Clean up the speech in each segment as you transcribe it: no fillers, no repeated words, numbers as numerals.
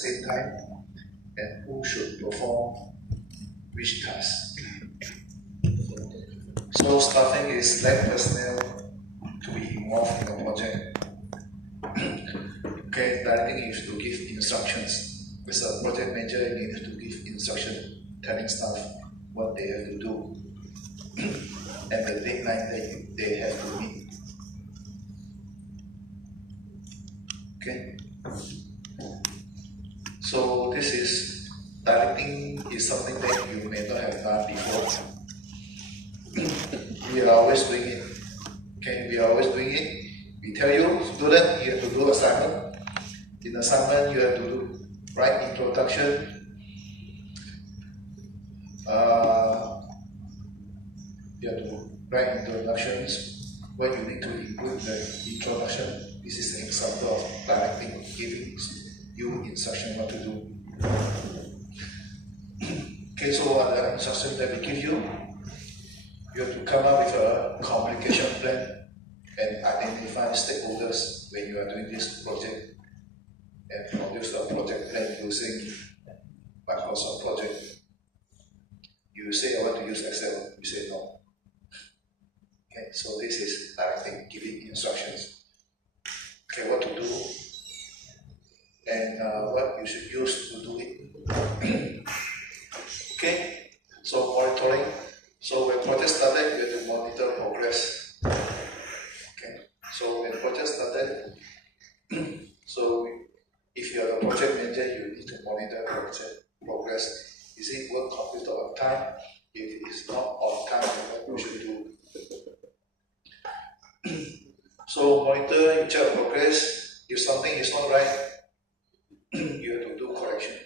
same time, and who should perform which task. So staffing is lab personnel to be involved in the project. Okay, directing is to give instructions. As a project manager, you need to give instruction, telling staff what they have to do and the deadline that they have to meet. Okay. So this is directing is something that you may not have done before. We are always doing it. Okay, we are always doing it. We tell you, student, you have to do assignment. In assignment, you have to write introduction. You have to write introductions. What you need to include the introduction. This is an example of directing, giving you instruction what to do. Okay, so what are the instructions that we give you? You have to come up with a communication plan and identify stakeholders when you are doing this project and produce a project plan using Microsoft Project. You say I want to use Excel, you say no. Okay, so this is directing, giving instructions. Okay, what to do and what you should use to do it. Okay, so monitoring. So when project started, you have to monitor progress. Okay, so when project started, so if you are the project manager, you need to monitor project progress. Is it work completed on time? If it is not on time, then what you should do? So monitor, you check progress. If something is not right, you have to do correction.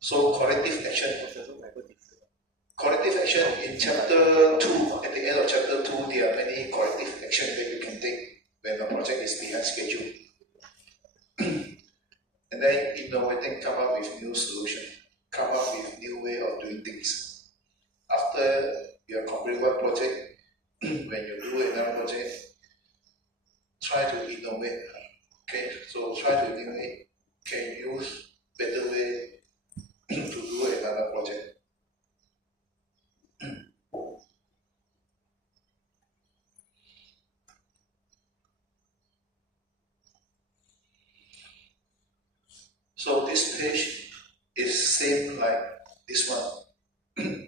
So corrective action. Corrective action in chapter 2, at the end of chapter 2, there are many corrective actions that you can take when the project is behind schedule. And then innovating, come up with new solution, come up with new way of doing things. After you have completed one project, when you do another project, try to innovate. Okay, so try to innovate, can use better way to do another project. So this page is same like this one.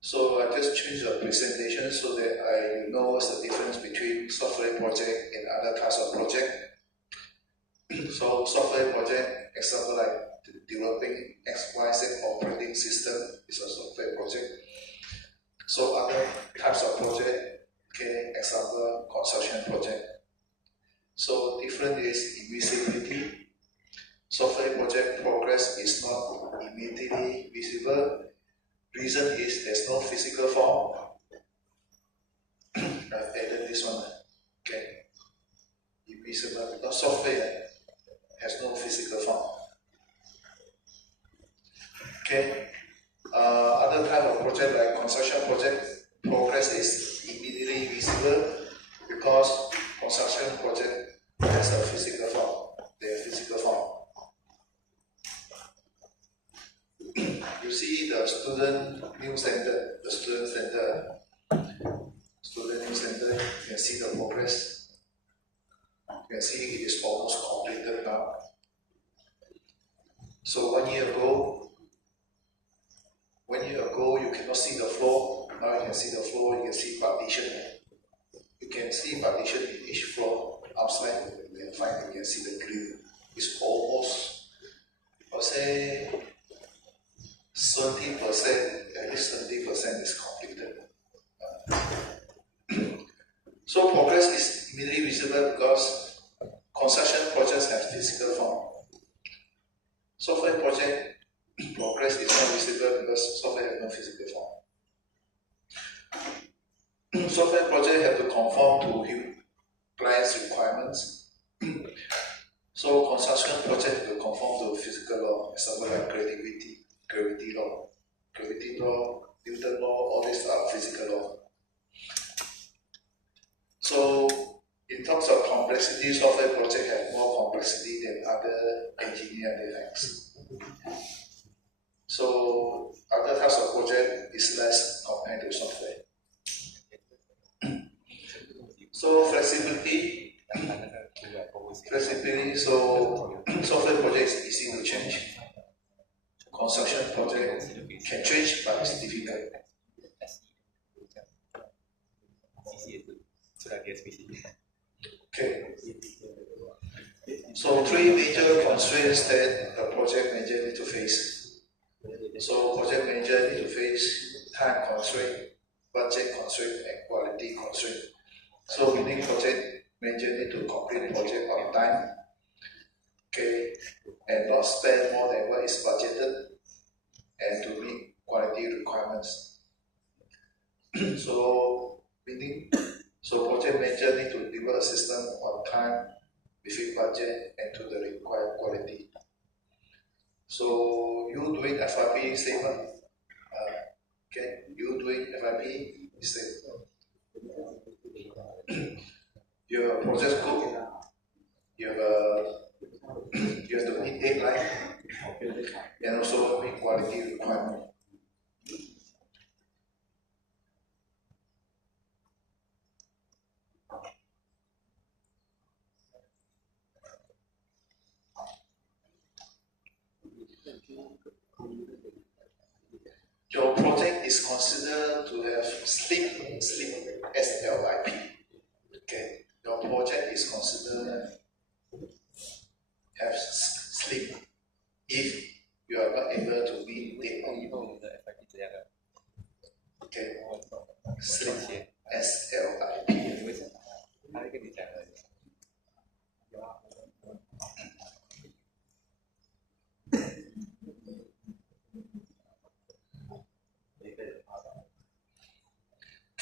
So I just changed the presentation so that I know what's the difference between software project and other types of project. So software project, example like developing XYZ operating system is a software project. So other types of project, okay, example construction project. So different is invisibility. Software project progress is not immediately visible. Reason is there's no physical form. I've added this one. Okay. Invisible because software has no physical form. Okay. Other type of project like construction project, progress is immediately visible because construction project has a physical form. They have physical form. You see the student new center, the student center, student new center, you can see the progress. You can see it is almost completed now. So 1 year ago, you cannot see the floor. Now you can see the floor, you can see partition. You can see partition in each floor. Outside, you can see the grill. It's almost, I'll say, 70%, at least 70% is completed. So progress is immediately visible because construction projects have physical form. Software project progress is not visible because software has no physical form. Software project have to conform to client's requirements. So construction project have to conform to physical law, example like gravity law, Newton law, all these are physical law. So in terms of complexity, software project have more complexity than other engineering defects. So other types of project is less compared to software. So flexibility, so software project is easy to change. Construction project can change, but it's difficult. Okay. So 3 major constraints that a project manager need to face. So project manager need to face time constraint, budget constraint, and quality constraint. So meaning project manager need to complete project on time, okay, and not spend more than what is budgeted, and to meet quality requirements. So meaning, so project manager need to deliver a system on time, within budget, and to the required quality. So you doing FRP statement, okay, you doing FRP statement. You have a project group, you have to meet deadline, and also meet quality requirement. Your project is considered to have sleep, SLIP. Okay, your project is considered have sleep if you are not able to meet deadline. Okay, sleep, SLIP.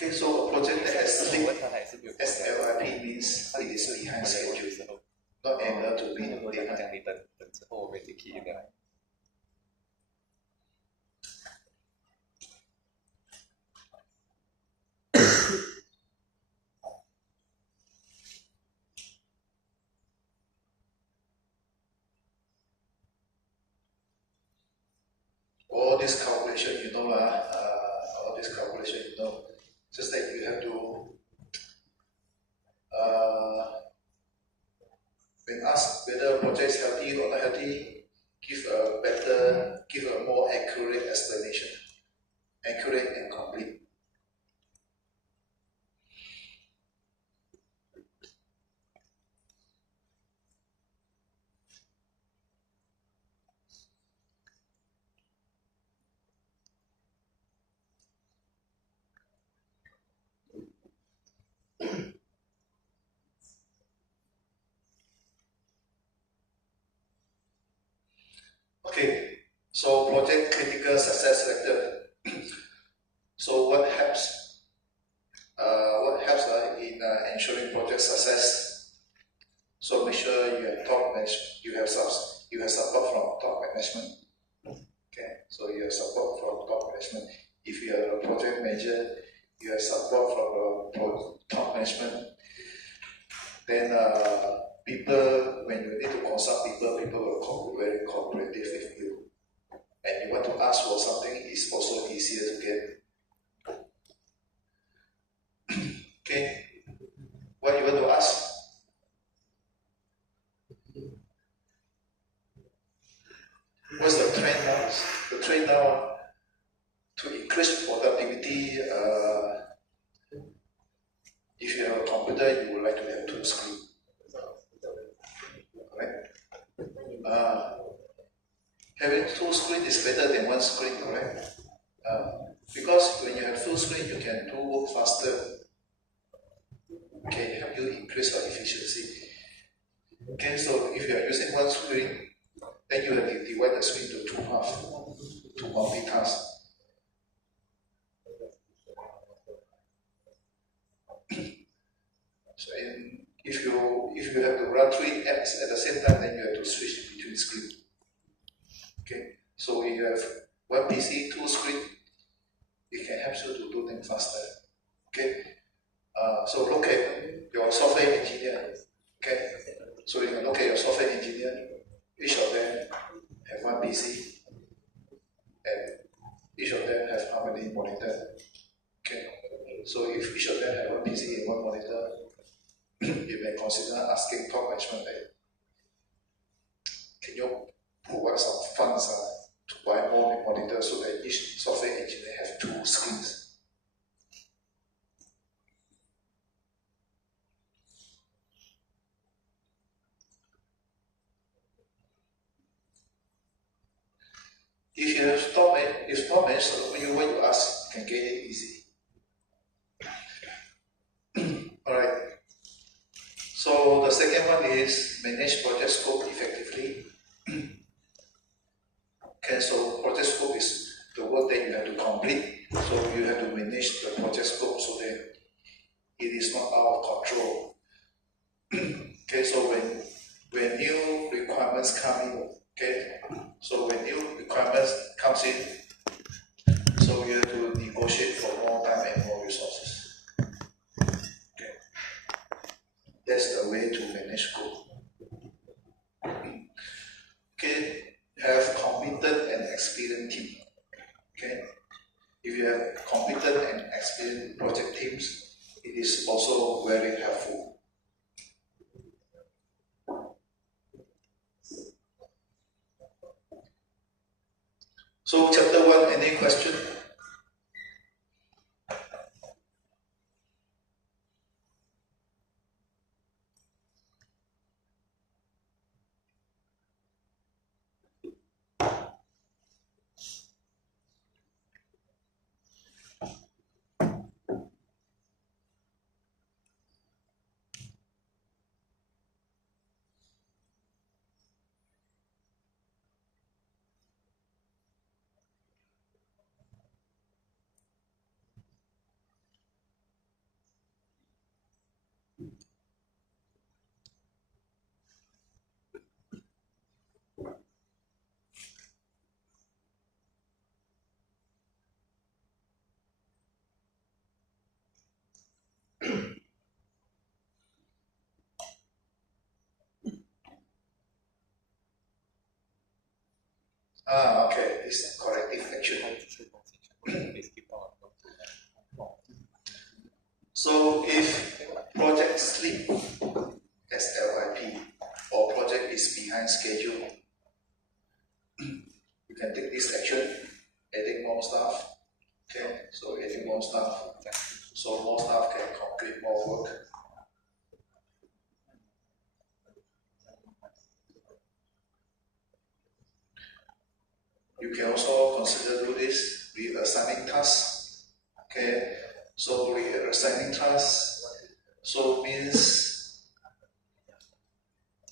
Okay, so a project that has sleep, SLIP means it is behind schedule, not able to meet deadline. All this calculation, you know, all this calculation, you know, just that you have to, when asked whether a project is healthy or not healthy, give a more accurate explanation, accurate and complete. Okay, so project critical success factor. So what helps? In ensuring project success? So make sure you have top management. You have support from top management. Okay, so you have support from top management. If you are a project manager, you have support from top management. Then people, when you need to consult people will be very cooperative with you. And you want to ask for something, it's also easier to get. Okay, what you want to ask? What's the trend now? The trend now to increase productivity. If you have a computer, you would like to have 2 screens. Right? Having 2 screens is better than 1 screen, correct? Because when you have 2 screens, you can do work faster. Okay, help you increase your efficiency. Okay, so if you are using 1 screen, then you have to divide the screen to 2 halves to multitask. So if you have to run 3 apps at the same time, then you have to switch between screens. Okay, so we have 1 PC, 2 screens. It can help you to do things faster. Okay, so look at your software engineer one PC, and each of them have how many monitors? Okay, so if each of them have one PC and one monitor, you may consider asking top management that, can you provide some funds to buy more monitors so that each software engineer have 2 screens? If you have top management, when you ask, you can get it easy. Alright. So the second one is manage project scope effectively. Okay, so project scope is the work that you have to complete. So you have to manage the project scope so that it is not out of control. Okay, so when new requirements come in, okay, so when new requirements comes in, so you have to negotiate for more time and more resources. Okay, that's the way to manage scope. Okay, have competent and experienced team. Okay, if you have competent and experienced project teams, it is also very helpful. So chapter 1, any question? Okay, it's corrective action. So if project slip as LIP or project is behind schedule, you can take this action, adding more staff. Okay, so adding more staff, so more staff can complete more work. You can also consider do this reassigning tasks. Okay, so reassigning tasks, so means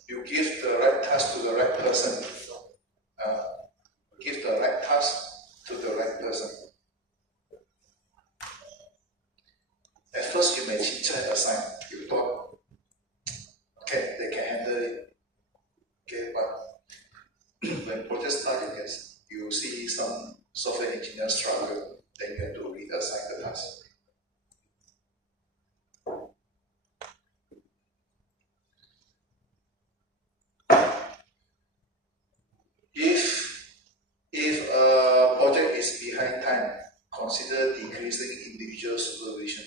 you give the right task to the right person. Give the right task to the right person. At first you may assign, you thought, okay, they can handle it. Okay, but when project starts, you see some software engineers struggle, then you have to reassign the task. If a project is behind time, consider decreasing individual supervision.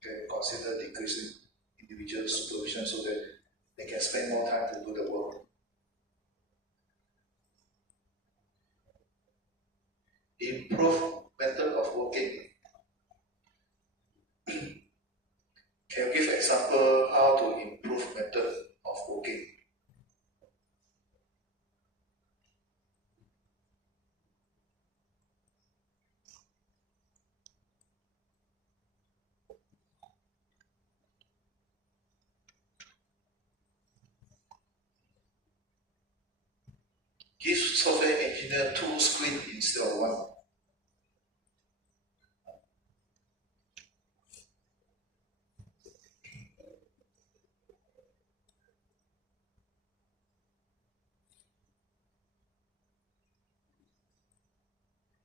Okay, consider decreasing individual supervision so that they can spend more time to do the work. Improve method of working. Can you give example how to improve method of working? Give software engineer 2 screens instead of 1.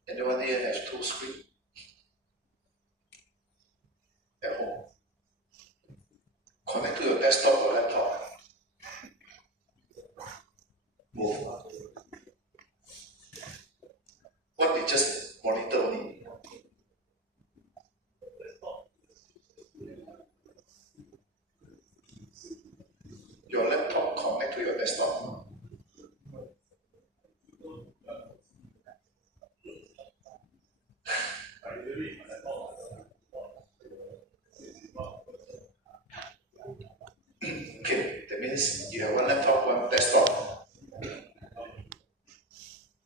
Anyone here have 2 screens at home? Connect to your desktop or laptop? Both.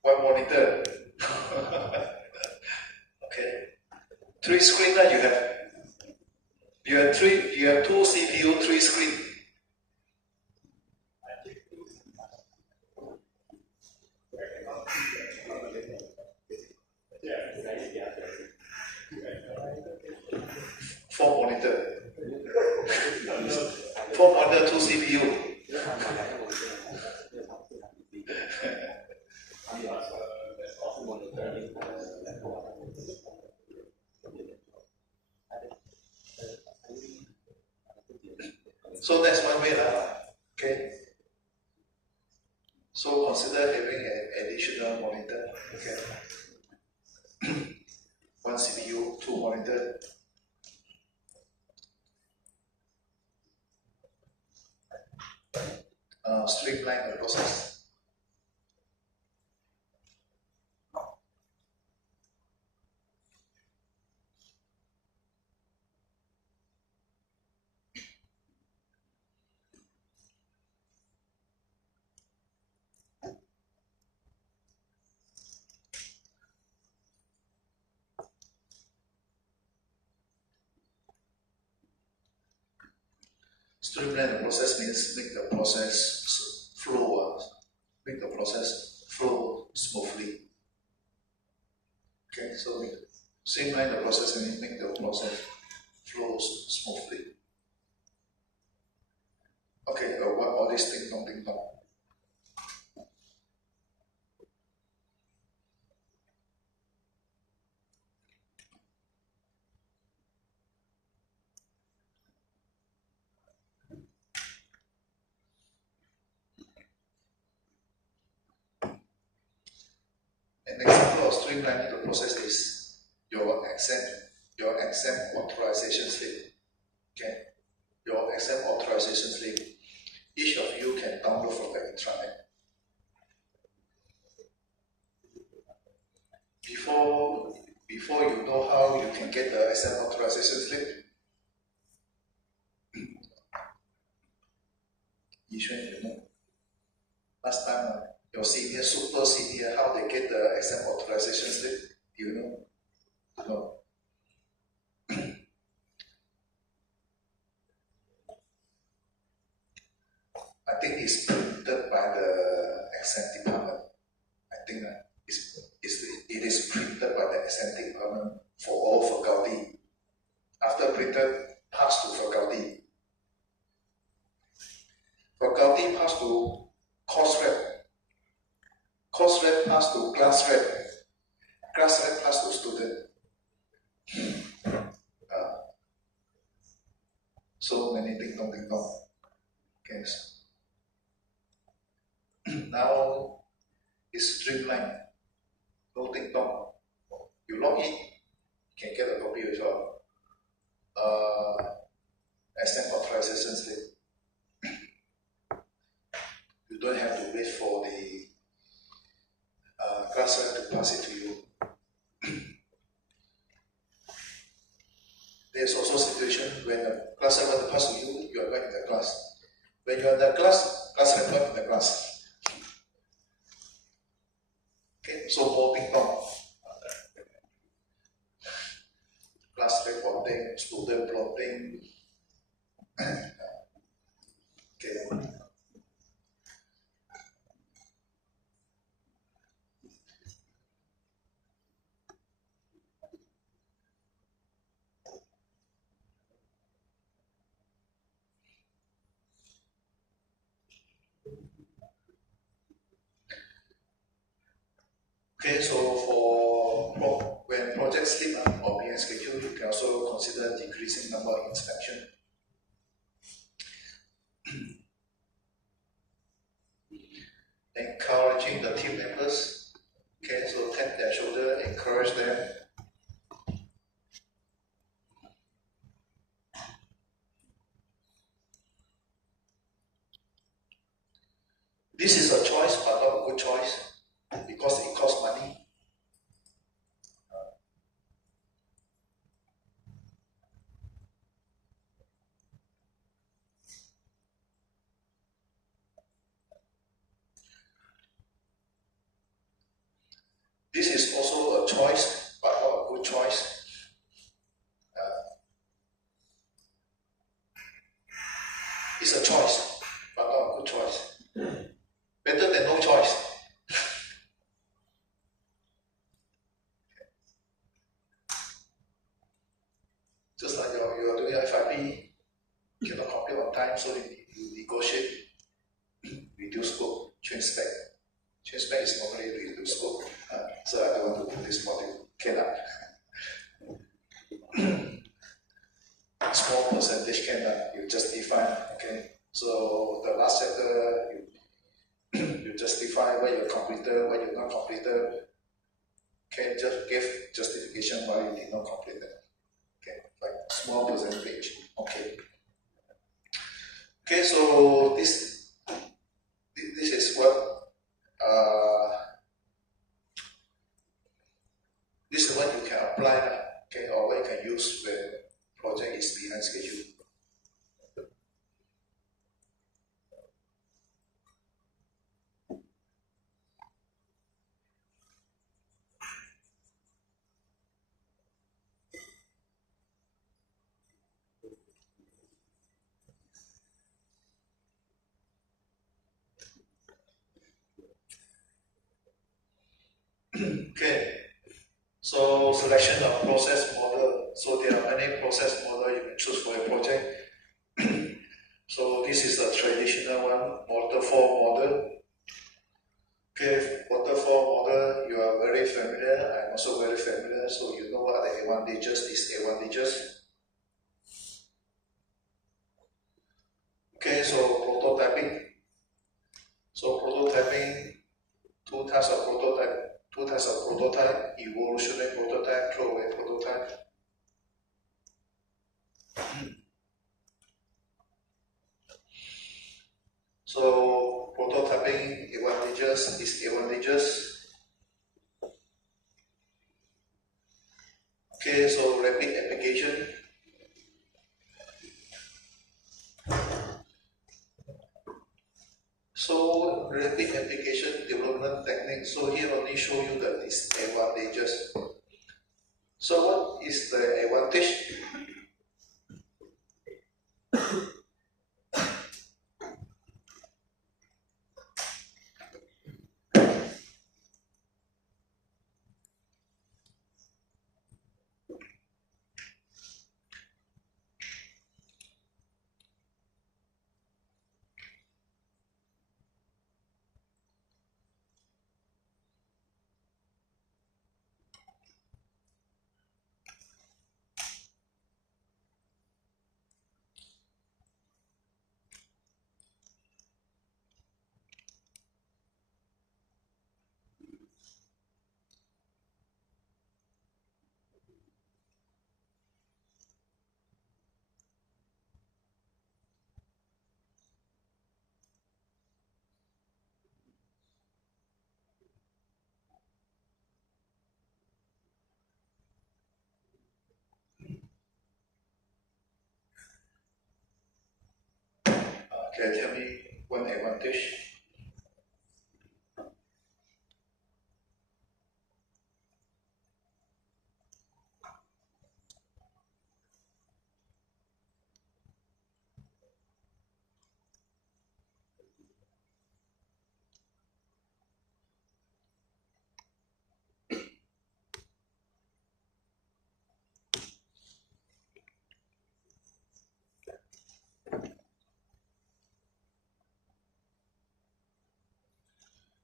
one monitor. Okay. 3 screen that you have 2 CPU, 3 screen. Four monitor. 4 monitor, 2 CPU. So that's one way. Okay. So consider having an additional monitor. Okay. 1 CPU, 2 monitor. Streamline the process. Streamline the process means make the process flow, smoothly. Okay, so streamline the process and make the process flow smoothly. Okay, what all these things ding dong. An example of streamlining the process is your exam authorization slip. Okay, your exam authorization slip. Each of you can download from the intranet. Before you know how you can get the exam authorization slip, Yishuan, you know. Last time, your senior, super senior, how they get the exam authorization slip, do you know? No. I think it's printed by the exam department. I think it is printed by the exam department for all faculty. After printed, pass to faculty. Faculty pass to course rep. Course rep pass to class rep. Class rep pass to student. So many ding dong. Okay. Now it's streamlined. No ding dong. You log in, you can get a copy of your exam authorization slip. You don't have to wait for the class rep to pass it to you. There's also a situation when the class rep will pass to you, you are not in the class. When you are in the class rep not in the class. Okay, so more ping pong. Class reporting, student plotting. Okay. Okay, so for when projects slip or being scheduled, you can also consider decreasing number of inspection. Encouraging the team members. Okay, so tap their shoulder, encourage them. This is a choice, but not a good choice because it costs money. time, so you negotiate, reduce scope, change spec. Change spec is normally reduce scope, so I don't want to put this module. Can small percentage can you justify, okay? So the last chapter, you justify what you completed, what you not completed. Okay, just give justification why you did not complete it. Okay, like small percentage. Okay. Okay, so this is what this is what you can apply, okay, or what you can use when project is behind schedule. Okay, so selection of process model. So there are many process model you can choose for a project. So this is the traditional one, waterfall model. Okay, waterfall model, you are very familiar. I'm also very familiar, so you know what the advantages, disadvantages. Okay, so prototyping. So prototyping, two types of prototype, evolutionary prototype, throwaway prototype. So prototyping advantages, disadvantages. Okay, so rapid application. So rapid application development technique. So here only show you the disadvantages. So what is the advantage? Can you tell me one advantage?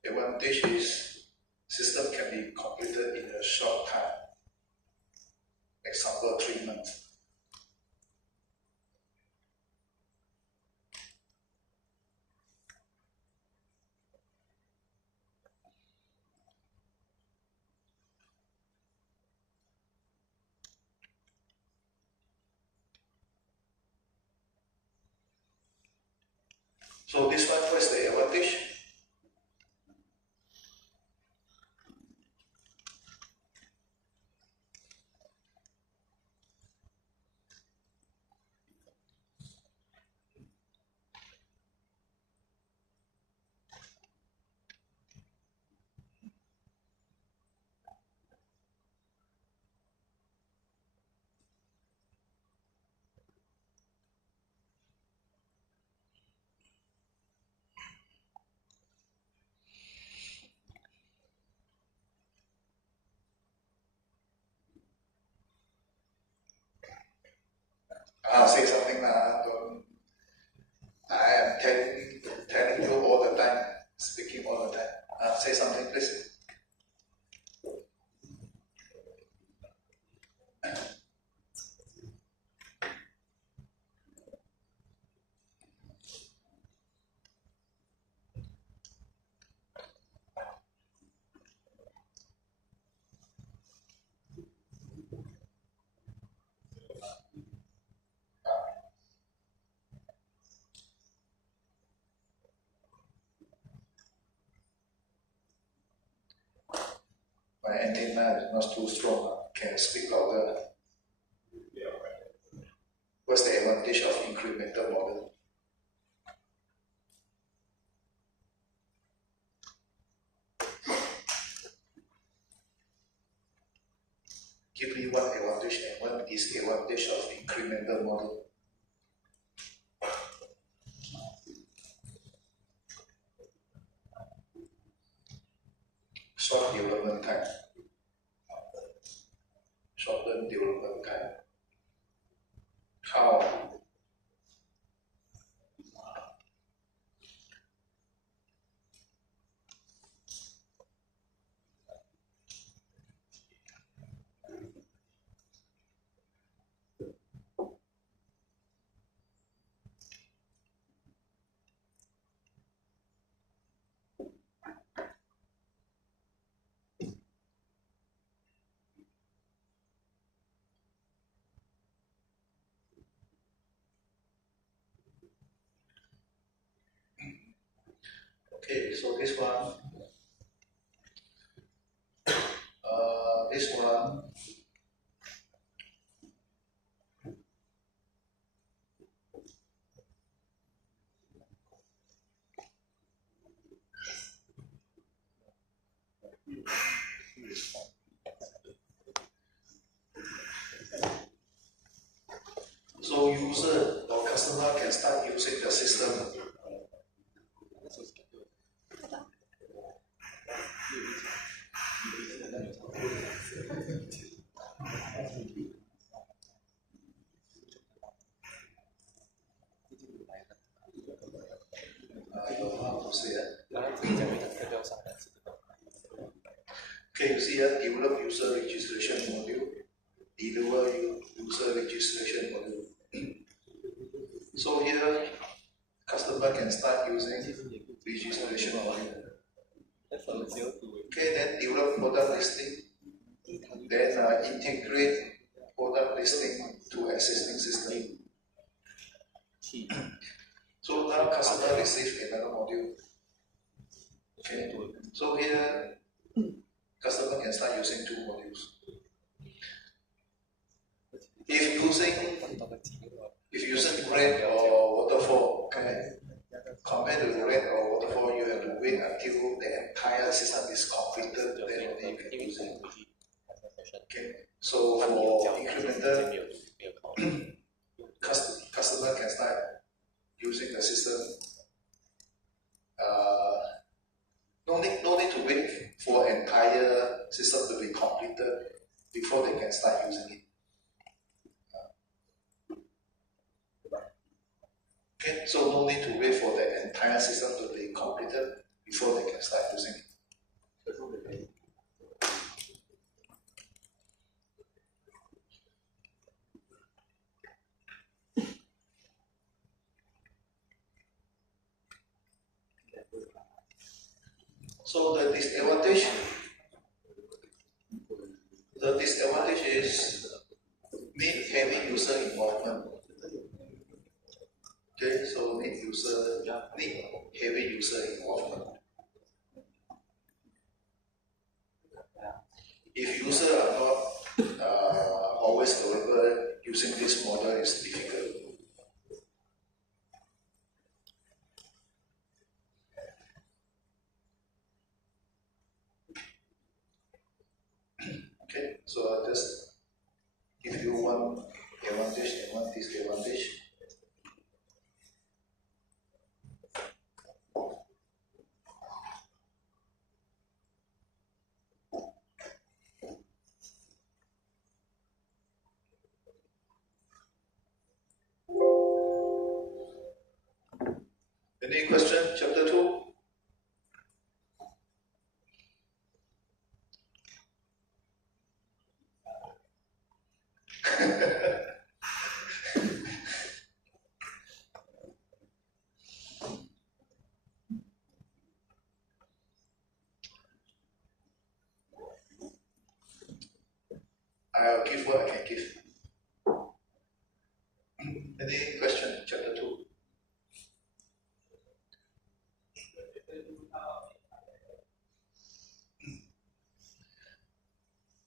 Advantage is system can be completed in a short time. Example, 3 months. So this one, what is the advantage? Say something now. please. My antenna is not too strong. Can I speak louder? What's the advantage of incremental model? Give me one advantage and one disadvantage of incremental model. Short development time. Shorten development time. How? Okay, so this one, so user or customer can start using the system. I don't know how to say that. Okay, you see here, develop user registration module, deliver user registration module. So here, customer can start using registration module. Okay, then develop product listing, then integrate product listing to existing system. So now customer receives another module. Okay, so here customer can start using two modules. If using red or waterfall, okay, compared to red or waterfall, you have to wait until the entire system is completed, then only you can use it. Okay, so for incremental, customer can start using the system. No need to wait for entire system to be completed before they can start using it. Okay, so no need to wait for the entire system to be completed before they can start using it. So the disadvantage is need heavy user involvement. Okay, so need heavy user involvement. If users are not always available, using this model is difficult. Okay, so I'll just give you one advantage and one disadvantage. Any question? Chapter 2? I'll give what I can give. Any question? Chapter 2.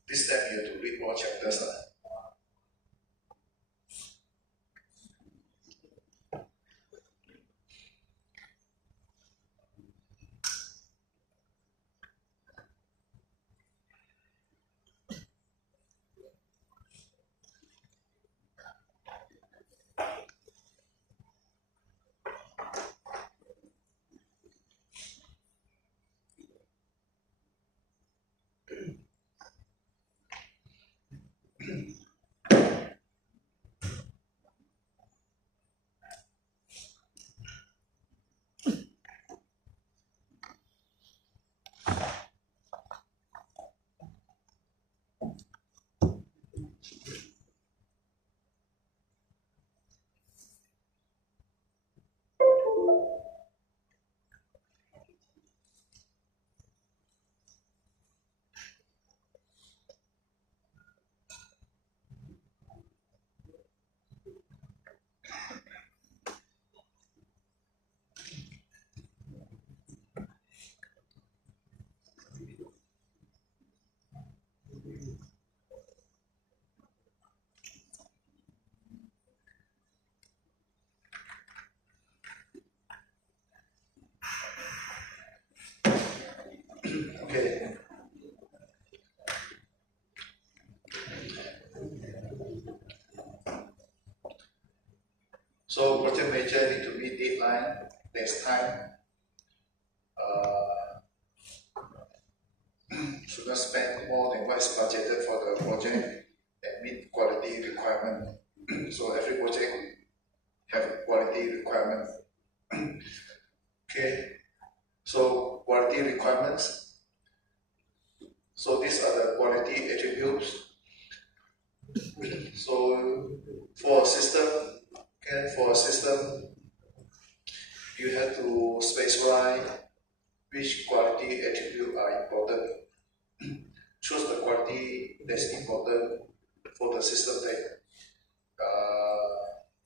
This time you have to read more chapters. Okay. So project manager need to meet deadline, next time. Should not spend more than what is budgeted for the project and meet quality requirement. So every project have a quality requirement. Okay. So quality requirements. So these are the quality attributes. So for a system, you have to specify which quality attribute are important. Choose the quality that's important for the system that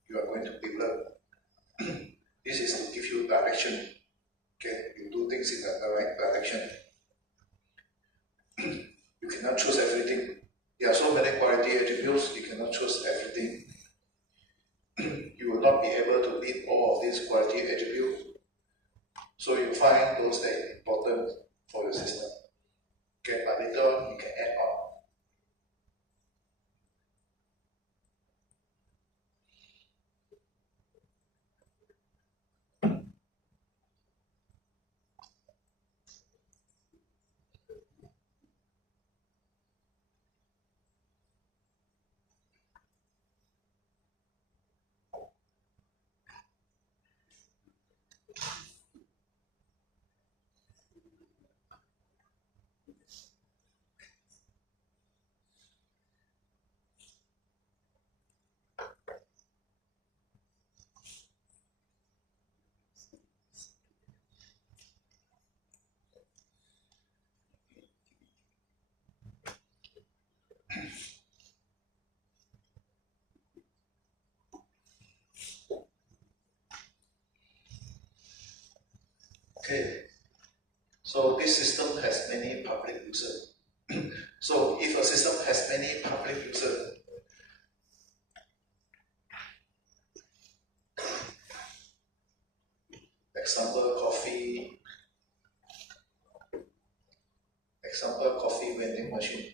you are going to develop. This is to give you direction. Okay, you do things in the right direction. You cannot choose everything. There are so many quality attributes, you cannot choose everything. You will not be able to meet all of these quality attributes. So you find those that are important for your system. Okay, but later on you can add on. Okay, so this system has many public users. So if a system has many public users, example coffee vending machine.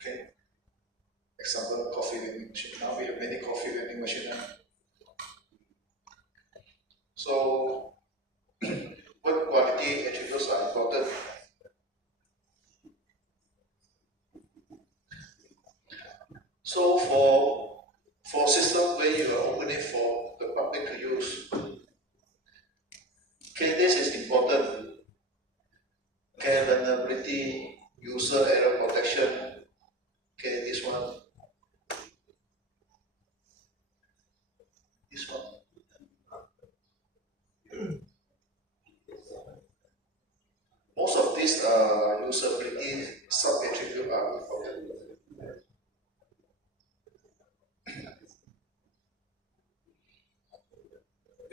Okay, example coffee vending machine. Now we have many coffee vending machine. So what quality attributes are important? So for system where you are opening for the public to use, okay, this is important. Okay, vulnerability, user error protection. Okay, this one.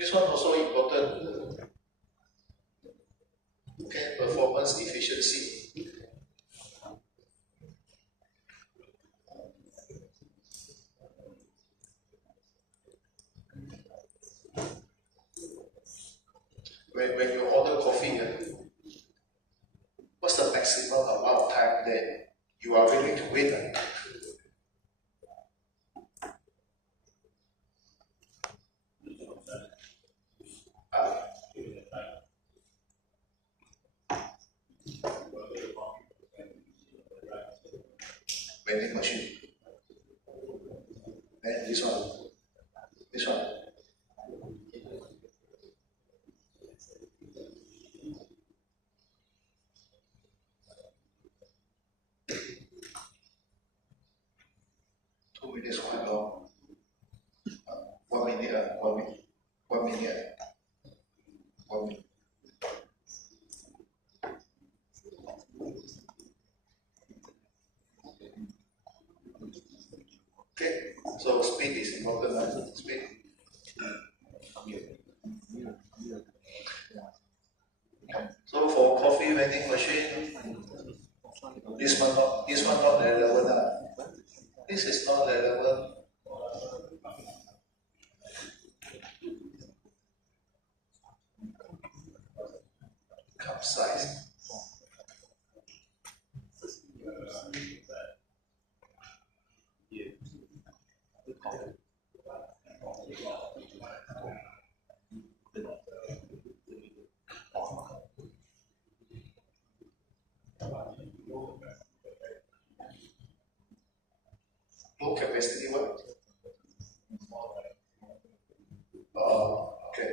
This one also important. Okay, performance efficiency. When you order coffee, what's the maximum amount of time that you are willing to wait? Vending machine. Then this one. 2 minutes quite long. 1 minute, 1 minute, 1 minute, 1 minute. Okay, so speed is important, right? Speed. So for coffee vending machine, this one not relevant. This is not relevant. Cup size. Low capacity what? Okay.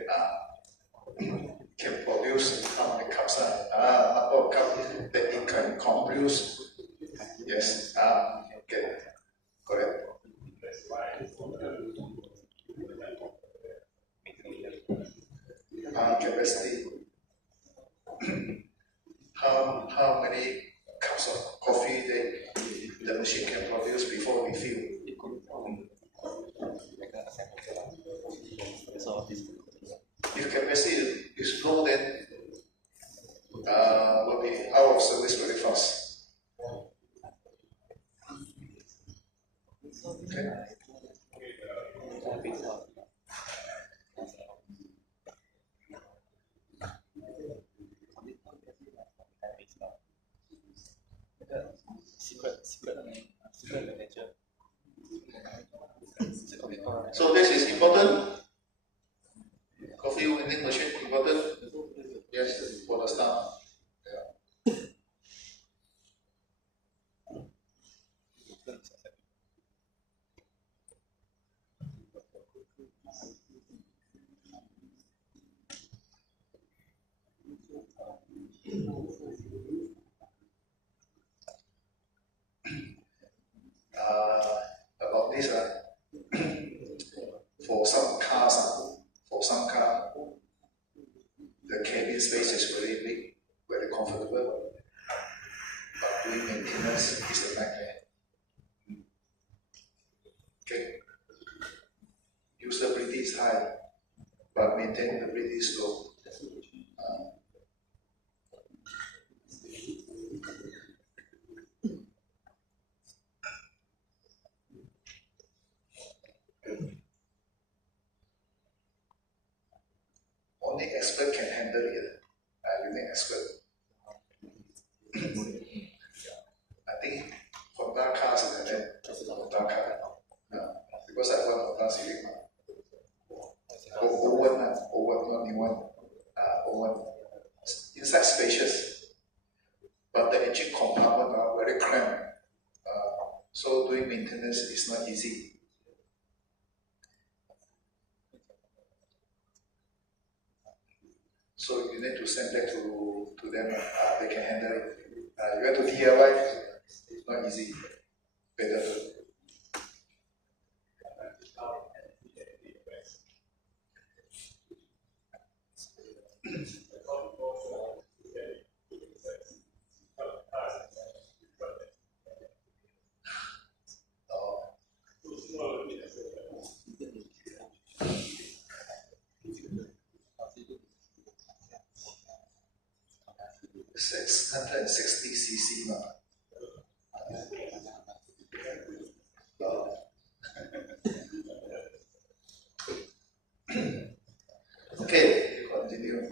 Can produce how many cups? Number of cups that it can produce. Yes. Okay. Correct. Capacity. How many cups of coffee that the machine can produce before we fill? If capacity is low, then will be out of service very fast. Okay. So this is important. Coffee vending machine important. Yes, for the staff. Yeah. About this, for some cars, the cabin space is very big, very comfortable, but doing maintenance is a nightmare. Okay, usability is high, but maintainability is low. Only expert can handle it. You need expert. I think Honda cars is like that. Honda car. Because I want Honda Civic. Owen, not new one. Owen. Inside spacious. But the engine compartment are very cramped. So doing maintenance is not easy. So you need to send that to them. They can handle it. You have to DIY. It's not easy. Better. 660 cc now. Okay, continue.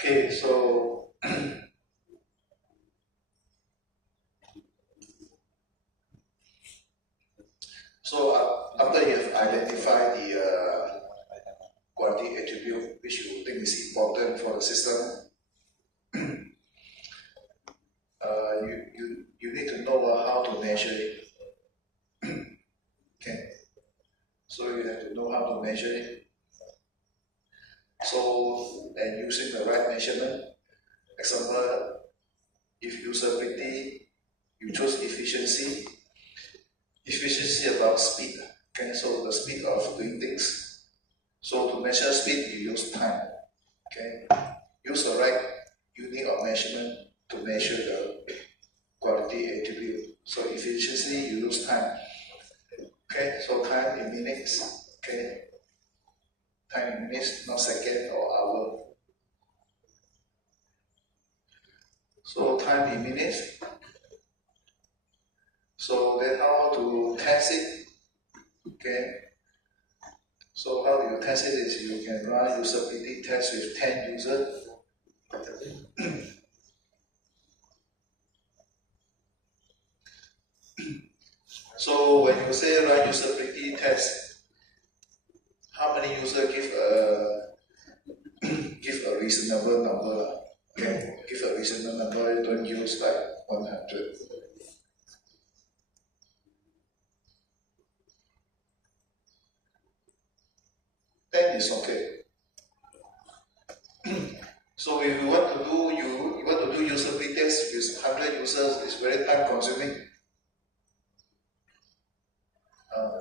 Okay, so after you have identified the quality attribute which you think is important for the system, you need to know how to measure it. Okay, so you have to know how to measure it. So, and using the right measurement, example, if usability, you choose efficiency. Efficiency about speed. Okay, so the speed of doing things. So to measure speed, you use time. Okay, use the right unit of measurement to measure the quality attribute. So efficiency, you use time. Okay, so time in minutes. Okay, time in minutes, not second or hour. So time in minutes. So then how to test it? Okay. So how do you test it is you can run usability test with 10 users. So when you say run usability test, how many users give a reasonable number? Okay, give a reasonable number. Don't use like 100. Then it's okay. So if you want to do usability test with 100 users, it's very time consuming.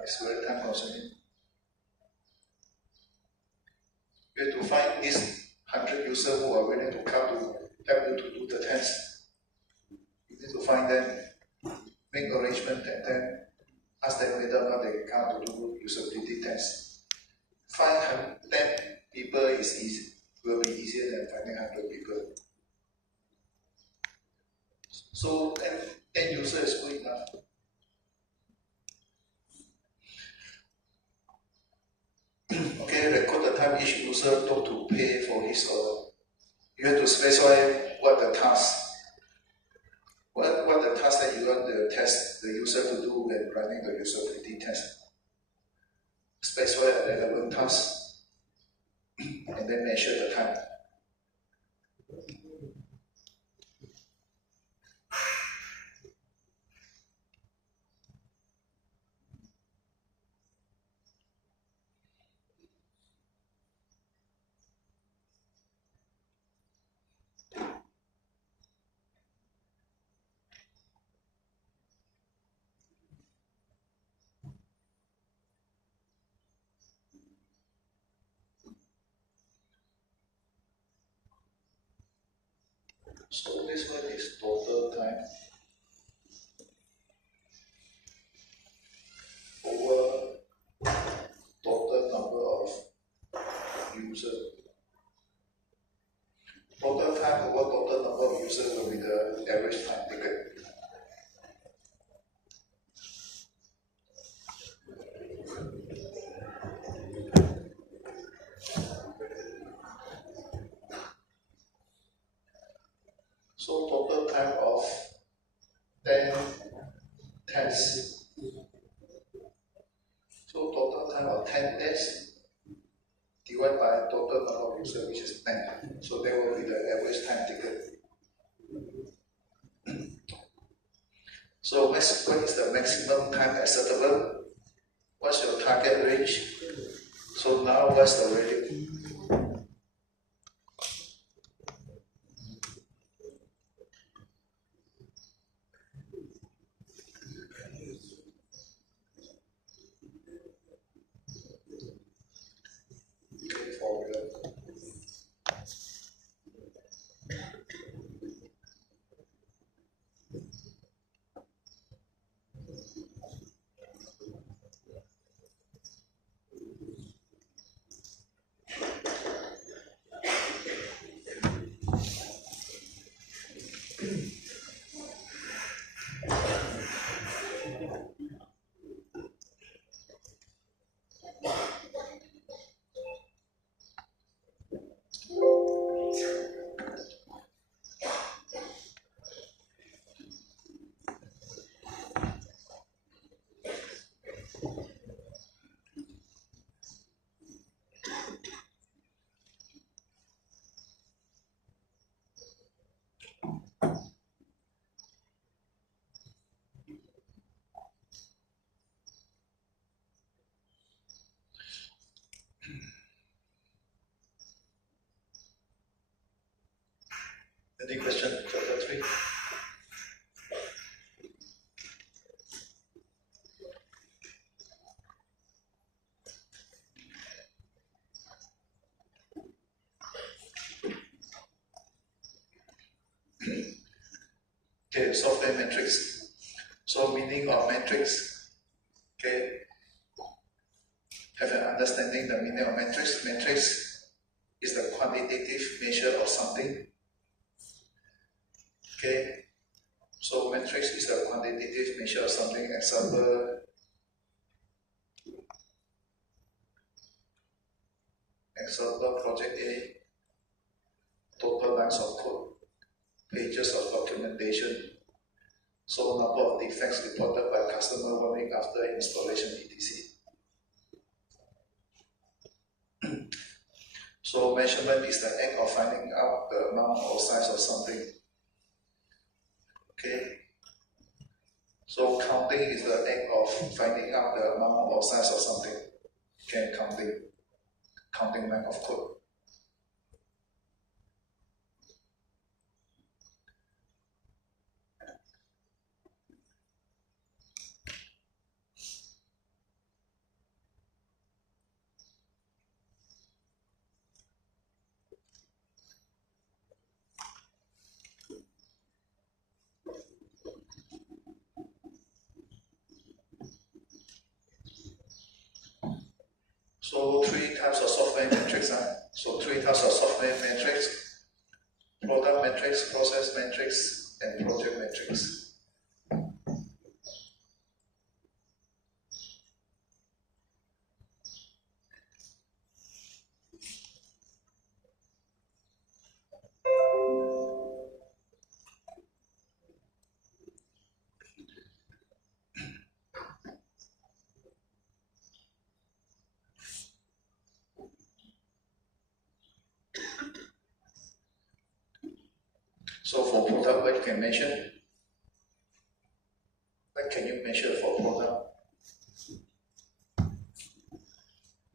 It's very time consuming. You have to find these 100 users who are willing to come to help you to do the test. You need to find them, make arrangement, and then ask them whether or not they can come to do usability test. Find 10 people is easy, will be easier than finding 100 people. So 10 users is good enough. Okay, record the time each user took to pay for his order. You have to specify what the task that you want the test the user to do when running the usability test. Specify a relevant task and then measure the time. So this one is total time over total number of users. Total time over total number of users will be the average time taken. So total time of 10 tests. So total time of 10 tests divided by total number of users, which is 10. So that will be the average time taken. So what is the maximum time acceptable? What's your target range? So now what's the value? Any question, chapter 3? Okay, software metrics. So meaning of metrics. Okay. Have an understanding the meaning of metrics. Metrics is the quantitative measure of something. Okay. So metrics is the quantitative measure of something. Example project A, total lines of code, pages of documentation. So number of defects reported by customer 1 week after installation etc. So measurement is the act of finding out the amount or size of something. Okay. So counting is the act of finding out the amount or size of something. Okay, counting line of code. So 3 types of software metrics. So 3 types of software metrics: product metrics, process metrics, and project metrics. So for product, what you can measure? What can you measure for product?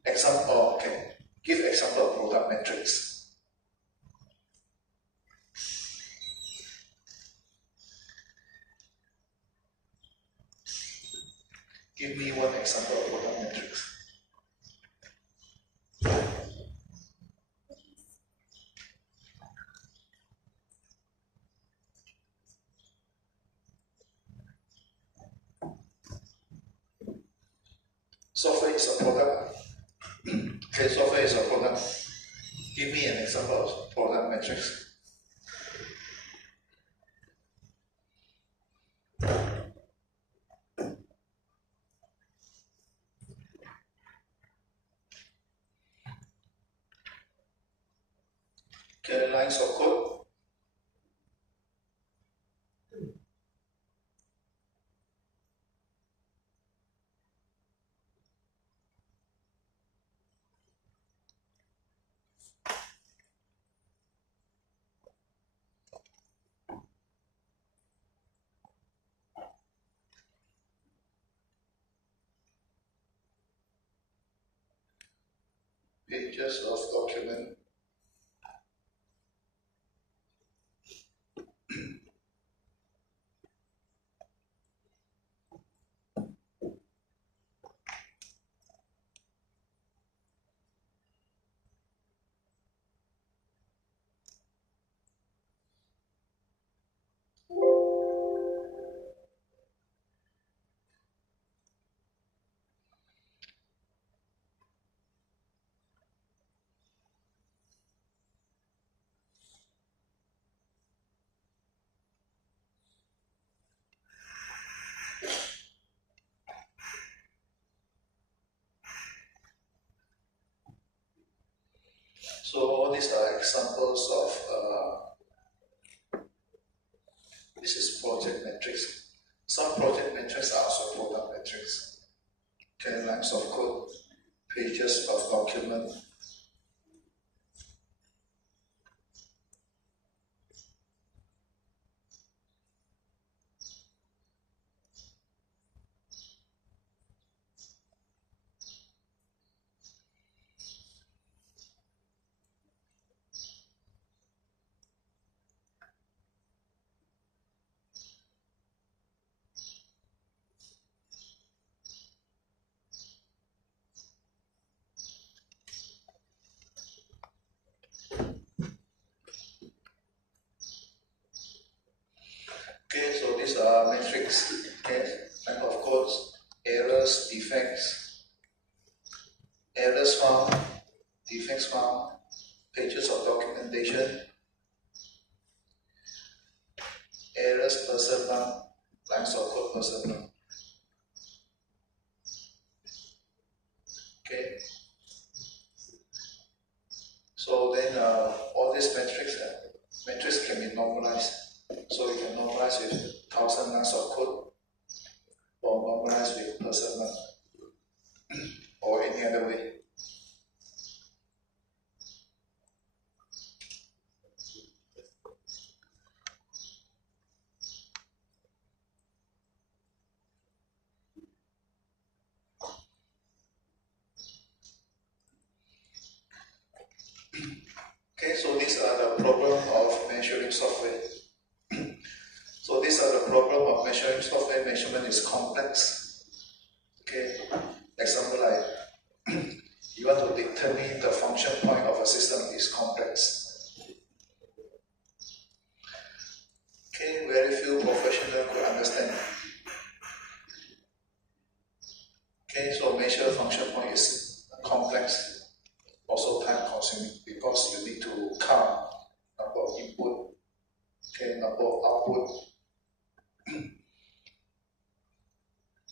Example, okay. Give example of product metrics. Give me one example of product metrics. Software is a product. Okay, software is a product. Give me an example of product metrics. Okay, lines of code. Pages of document. So all these are examples of, this is project metrics. Some project metrics are also product metrics. 10 lines of code, pages of document. this matrix, okay, and of course errors, defects, errors found, defects found, pages of documentation, errors per segment, lines of code per segment. Okay. So then all these metrics can be normalized. So you can normalize with 1,000 lines of code, or normalize with per segment, or any other way. Okay, so these are the problem of measuring software. So these are the problem of measuring software. Measurement is complex. Okay, example like you want to determine the function point of a system is complex. Okay, very few professionals could understand. Okay, so measure function point is complex, also time consuming, because you need to count number of input, okay, number of output,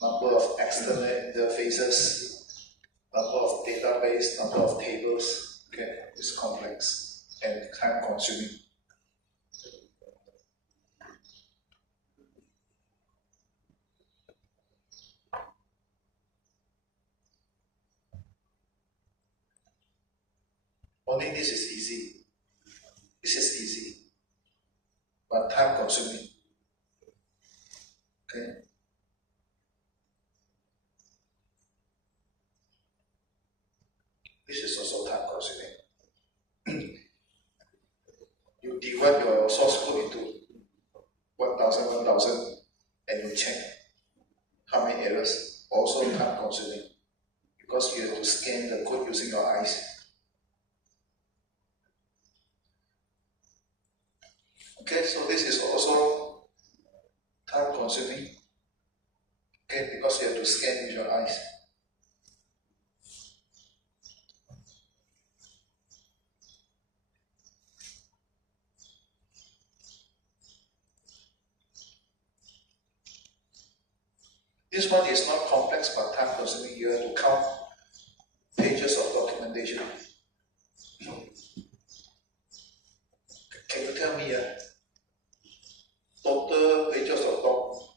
number of external interfaces, number of database, number of tables, okay, it's complex and time consuming. Only this is easy. This is easy, but time consuming. Okay. This is also time consuming. You divide your source code into 1,000, and you check how many errors. Also time consuming, because you have to scan the code using your eyes. Okay, so this is also time consuming. Okay, because you have to scan with your eyes. This one is not complex but time consuming. You have to count pages of documentation. Can you tell me total pages of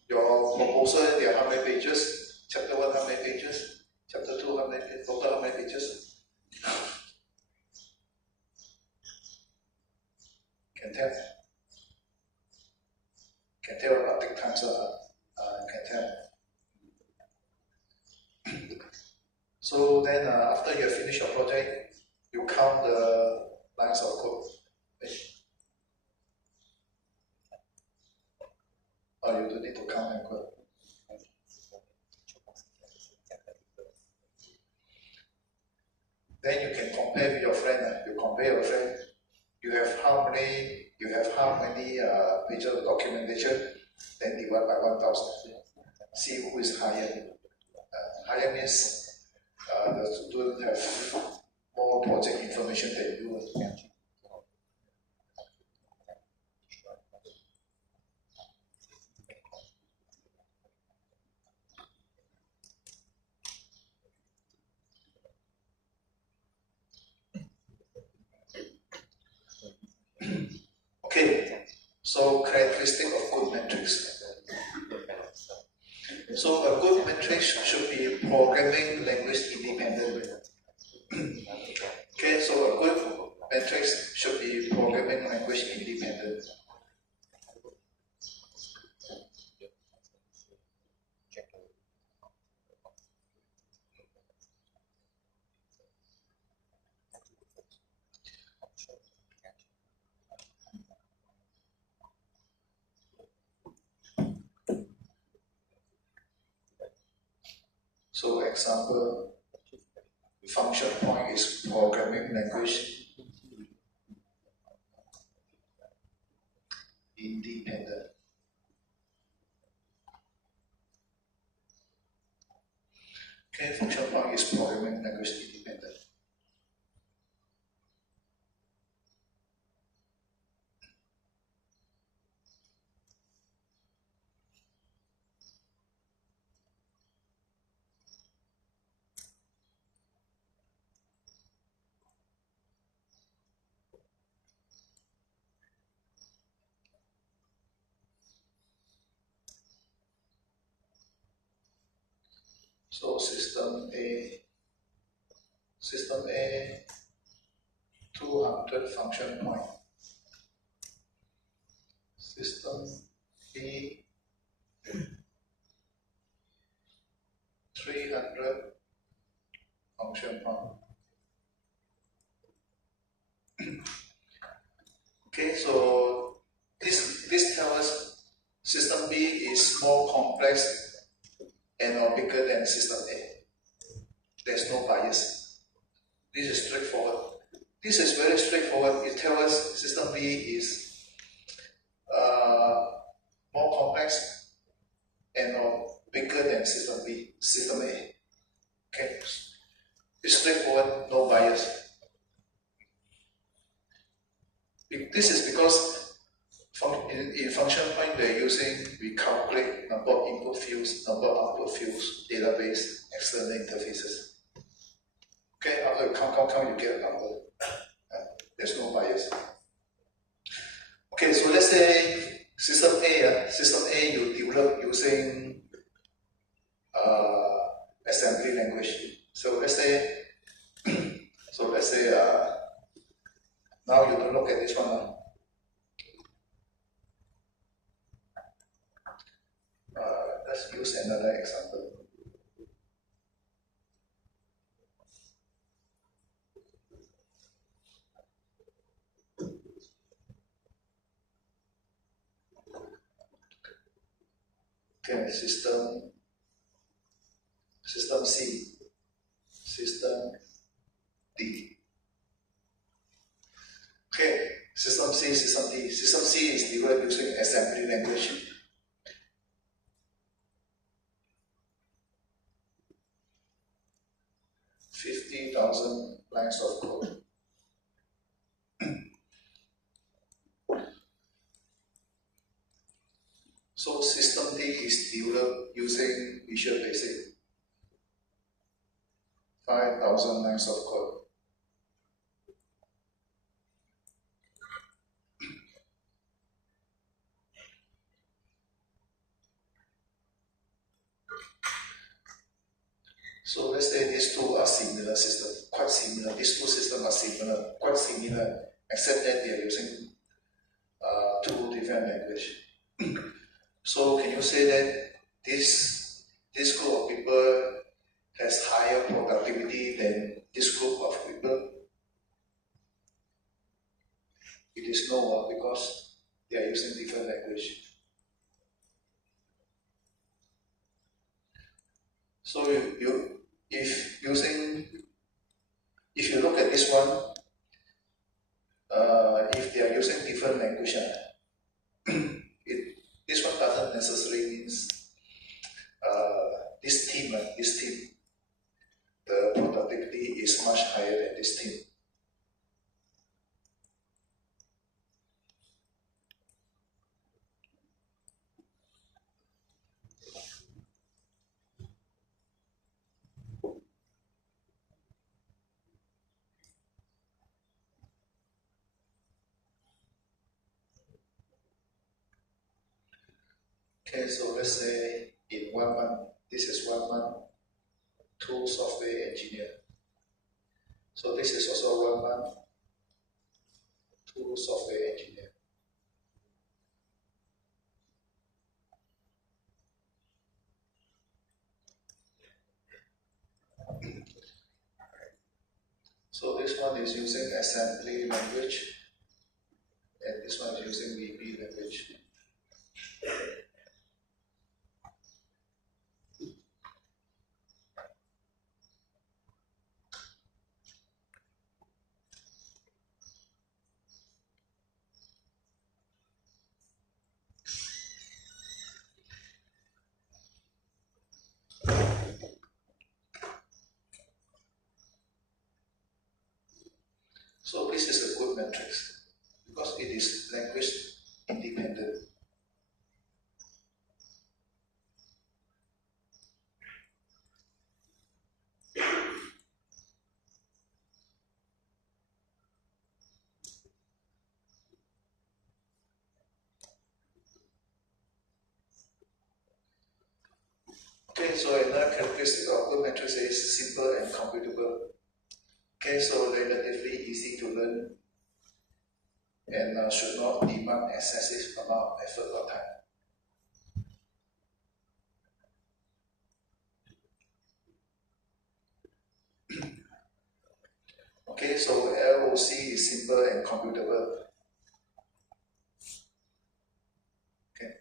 your proposal? There are how many pages? Chapter 1 how many pages? Chapter 2 how many pages? Total how many pages? Can tell. Can tell about take time, so can tell. So then after you have finished your project, you count the lines of code. Or you don't need to count and code. Then you can compare with your friend. You compare your friend. You have how many pages of documentation, then divide by 1,000. See who is higher. Higher means the student have more project information than you. Okay, so characteristic of good metrics. So a good metrics should be programming language independent. Okay, so a good metrics should be programming language independent. So example, function point is programming language independent. Okay, function point is programming language independent. So system A 200 function point. System B 300 function point. Okay, so this tells us system B is more complex and or bigger than system A. There's no bias. This is straightforward. This is very straightforward. It tells us system B is more complex and or bigger than system A. Okay, it's straightforward, no bias. This is because in function point we calculate number of input fields, number of output fields, database, external interfaces. Okay, after you count, you get a number. There's no bias. Okay, so let's say system A you develop using assembly language. So let's say now you don't look at this one. Let's use another example. Okay, system C, system D. Okay, system C, system D. System C is developed using assembly language. $50,000 lines of code. So system D is developed using Visual Basic. 5,000 lines of code. So let's say these two are similar systems, quite similar. These two systems are similar, quite similar, except that they are using two different languages. So can you say that this group of people has higher productivity than this group of people? It is no, because they are using different language. So if you look at this one, if they are using different language, this one doesn't necessarily means this team, the productivity is much higher than this team. Okay, so let's say in 1 month, this is 1 month, 2 software engineer. So this is also 1 month, 2 software engineer. So this one is using assembly language, and this one is using VB language. this is a good matrix because it is language independent. Okay, so another characteristic of good matrix is simple and computable. Okay, so relatively easy to learn and should not demand excessive amount of effort or time. Okay, so LOC is simple and computable. Okay.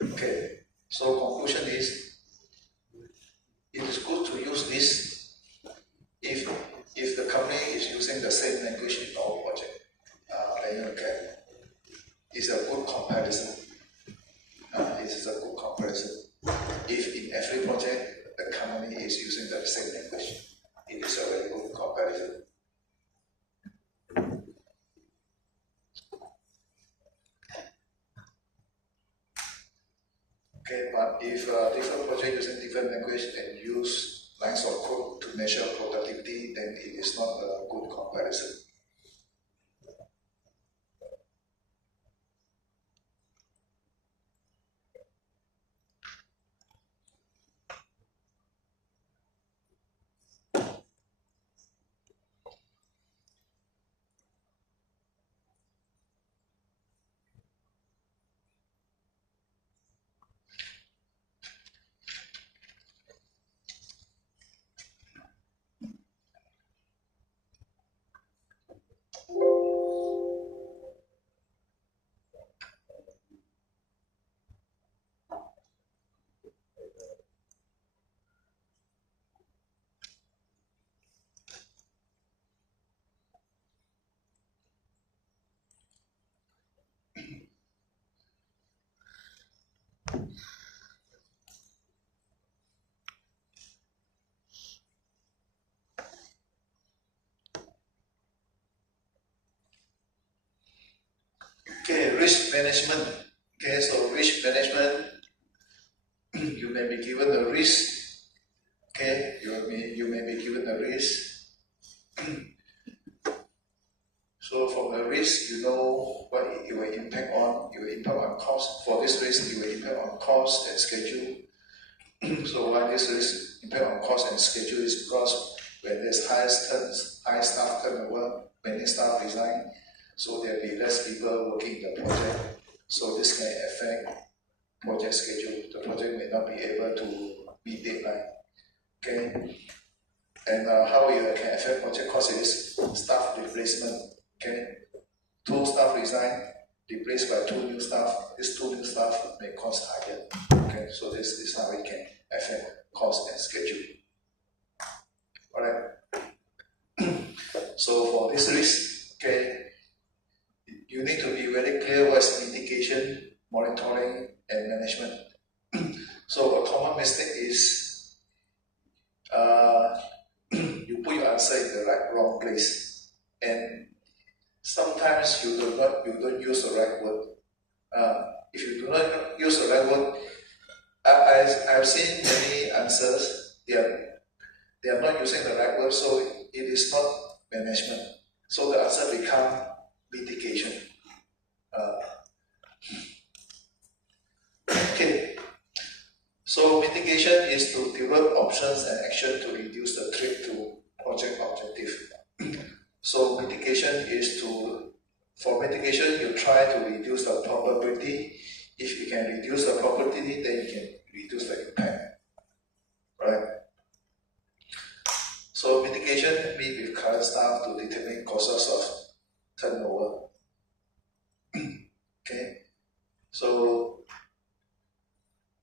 Okay, so conclusion is, it is good to use this if the company is using the same language in all project. Then you can, it's a good comparison. It is a good comparison. If in every project the company is using the same language, it is a very good comparison. Okay, but if different project using different language and use lines of code to measure productivity, then it is not a good comparison. Okay, risk management. Okay, so risk management, you may be given a risk. Okay, you may be given a risk. So from the risk, you know what it will impact on. It will impact on cost. For this risk, it will impact on cost and schedule. So why this risk impact on cost and schedule is because when there's high staff turnover, many staff resign, so there will be less people working in the project. So this can affect project schedule. The project may not be able to meet deadline. Okay, and how it can affect project cost is staff replacement. Okay, 2 staff resign, replaced by 2 new staff. These 2 new staff may cost higher. Okay, so this is how it can affect cost and schedule. Alright. So for this risk, okay, you need to be very clear what's mitigation, monitoring, and management. So a common mistake is you put your answer in the wrong place, and sometimes you don't use the right word. If you do not use the right word, I've seen many answers. They are not using the right word, so it is not management. So the answer becomes mitigation. Okay. So mitigation is to develop options and action to reduce the threat to project objective. So mitigation is for mitigation, you try to reduce the probability. If you can reduce the probability, then you can reduce the impact, right? So mitigation meet with current staff to determine causes of turnover. Okay, so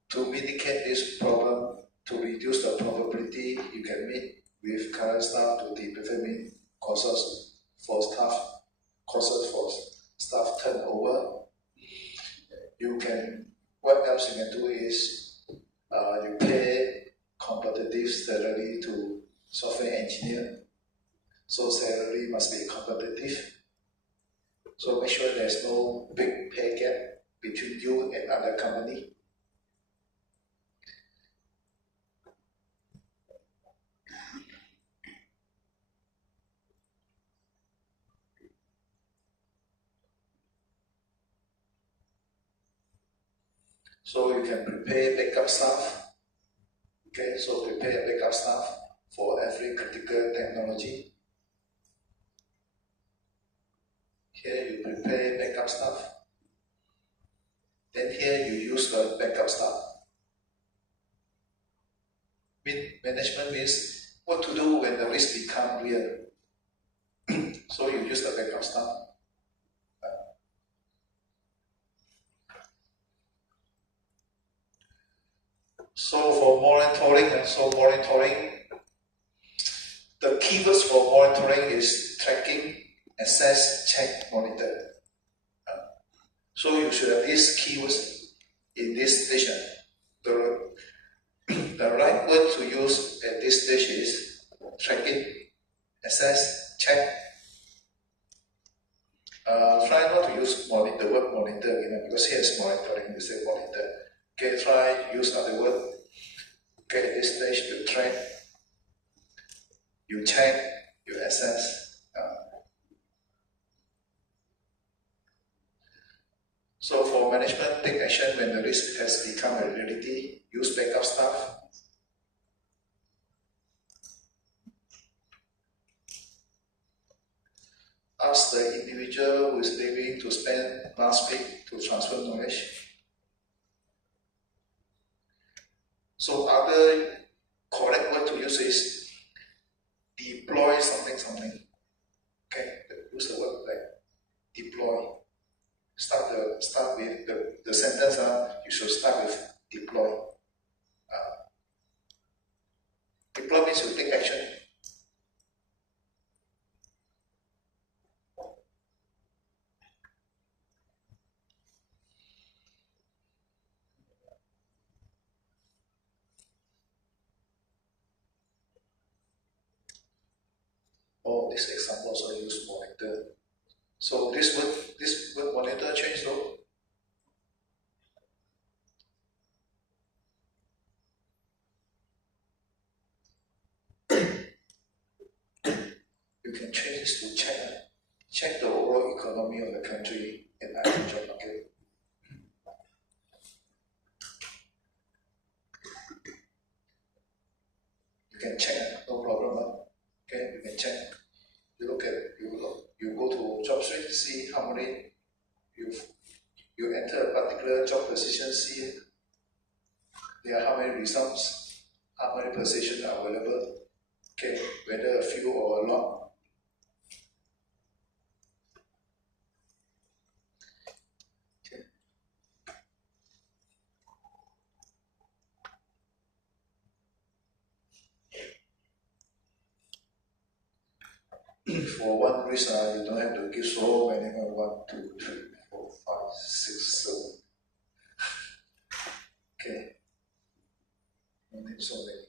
to mitigate this problem, to reduce the probability, you can meet with current staff to determine causes for staff turnover. What else you can do is you pay competitive salary to software engineer. So salary must be competitive. So make sure there's no big pay gap between you and other company. So you can prepare backup staff. Okay, so prepare backup staff for every critical technology. Here you prepare backup staff. Then here you use the backup staff. Management means what to do when the risk become real. So you use the backup staff. So for monitoring, the keywords for monitoring is tracking, assess, check, monitor. So you should have these keywords in this station. The right word to use at this stage is tracking, assess, check. Try not to use the word monitor, because here is monitoring, you say monitor. Okay, try use other word. Okay, at this stage you track, you check, you assess. So for management, take action when the risk has become a reality. Use backup staff. Ask the individual who is leaving to spend last week to transfer knowledge. So other correct word to use is deploy something. Okay, use the word like deploy. Start with the sentence. You should start with deploy. Deploy means you take action. Oh, this example also use monitor. So this word monitor change though. You can change this to check the overall economy of the country and IT job market. You can check, no problem. Okay, you can check. You go to job street, see how many you enter a particular job position, see there are how many results, how many positions are available. Okay, whether a few or a lot. For one risk, you don't have to give so many, 1, 2, 3, 4, 5, 6, 7. Okay. Don't need so many.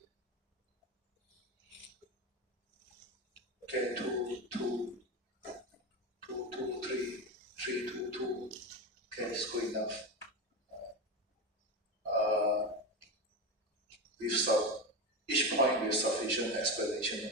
Okay, 2, 2, 2, 2, 3, 3, 2, 2. Okay, it's good enough. Each point with sufficient explanation.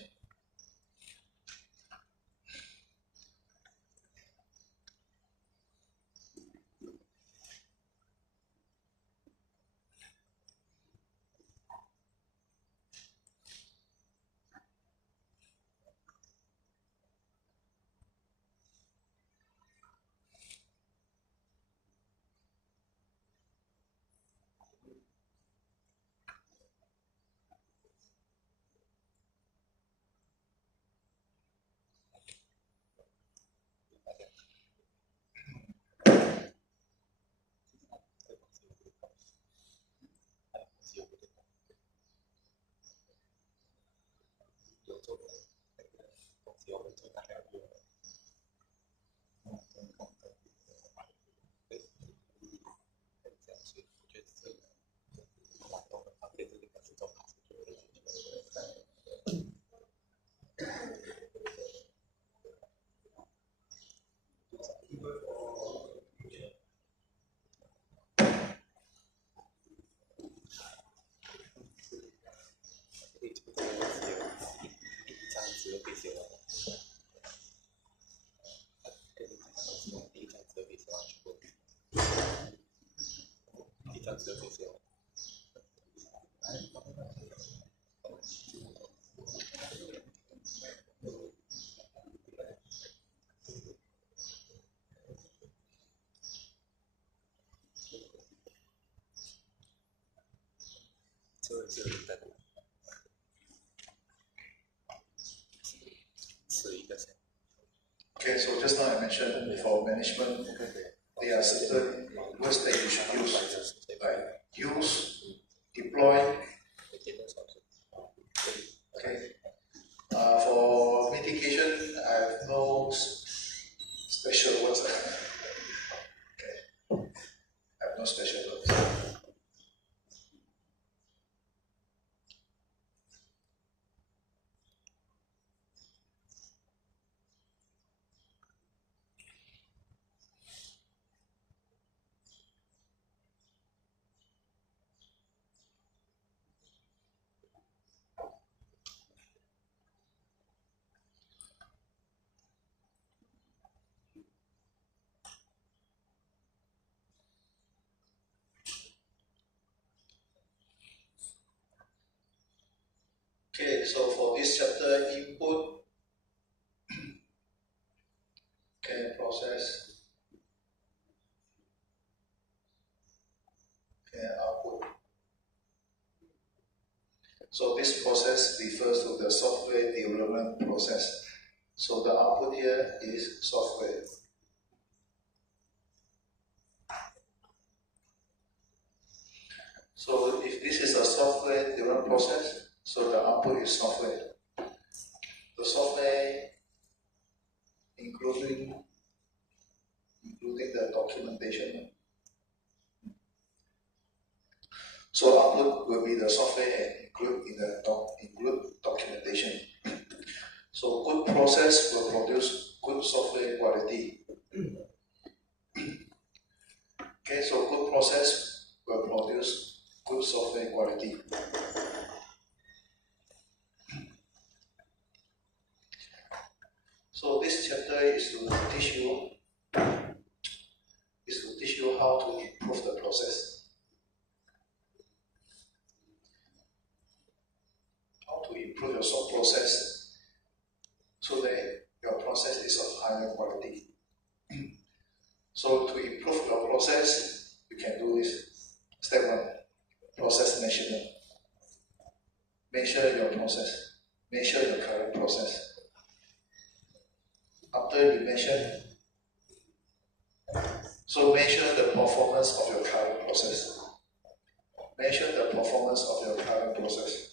Okay, so just now I mentioned for management, there are certain words that you should use, like use, deploy. Okay. For mitigation, I have no special words. Okay. I have no special words. Okay, so for this chapter, input, okay, process, okay, output. So this process refers to the software development process. So the output here is software. So if this is a software development process, so the output is software. The software including the documentation. So output will be the software and include documentation. So good process will produce good software quality. Okay, so good process will produce good software quality. So this chapter is to teach you how to improve the process. How to improve your software process so that your process is of higher quality. So to improve your process, you can do this. Step 1, process measurement. Measure your process. Measure your current process. After you measure, so measure the performance of your current process. Measure the performance of your current process.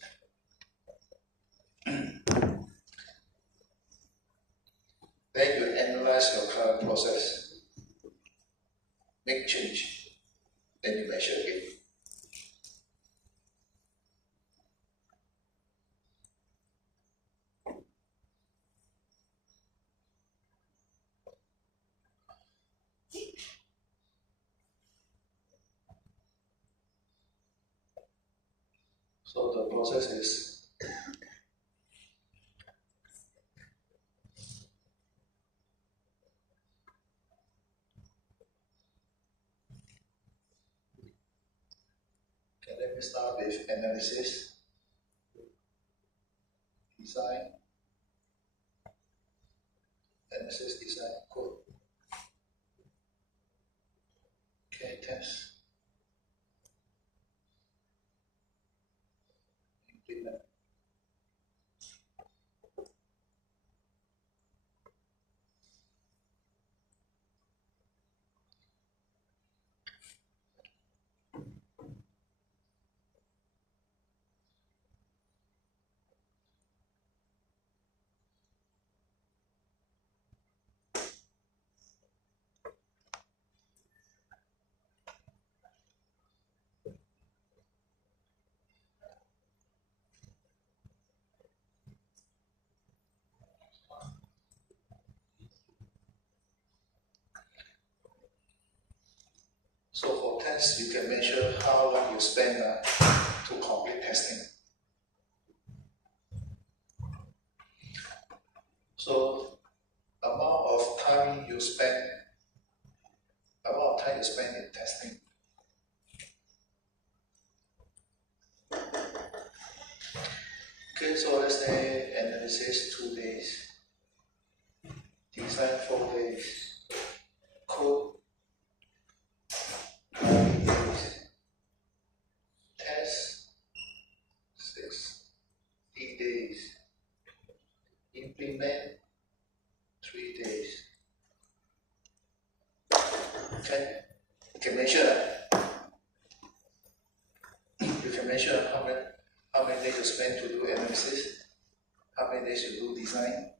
Then you analyze your current process. Make change. Then you measure again. So the process is okay, let me start with analysis, design, analysis, design, code. Okay, test. Implement. So for tests, you can measure how long you spend to complete testing. So amount of time you spend in testing. Okay, so let's say analysis 2 days, design 4 days, code 9 days, test 60 days, implement 3 days. Okay, you can measure. You can measure how many days you spend to do analysis, how many days you do design,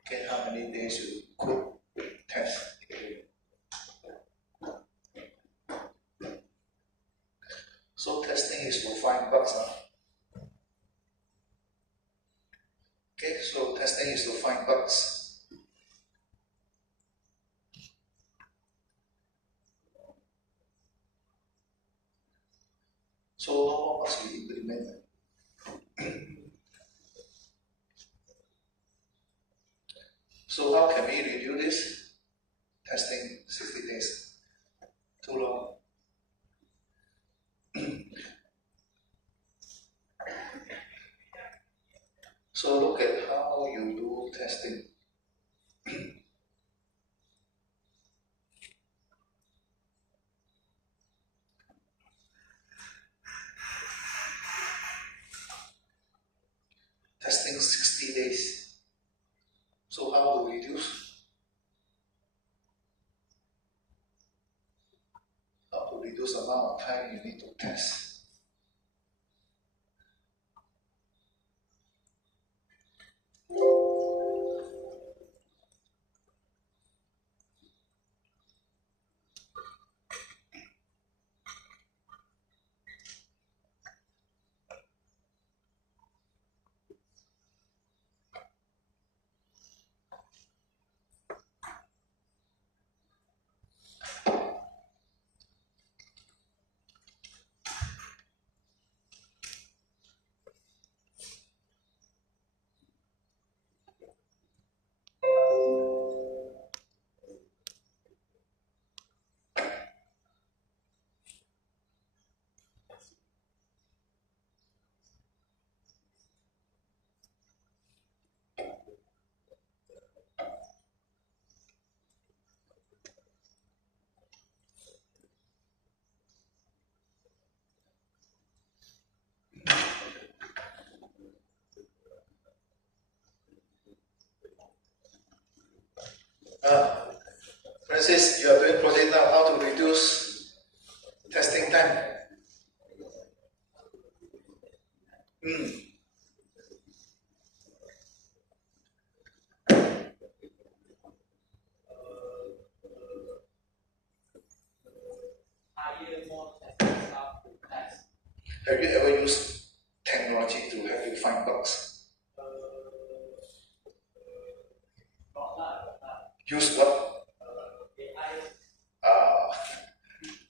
okay, how many days you code, test. So testing is to find bugs. Okay, so testing is to find bugs. So how must we implement? So how can we review this? Testing 60 days. Too long. So look at how you do testing. Testing 60 days. So how to reduce? How to reduce the amount of time you need to test? Francis, you are doing project now, how to reduce testing time. Have you ever used technology to help you find bugs? Use what?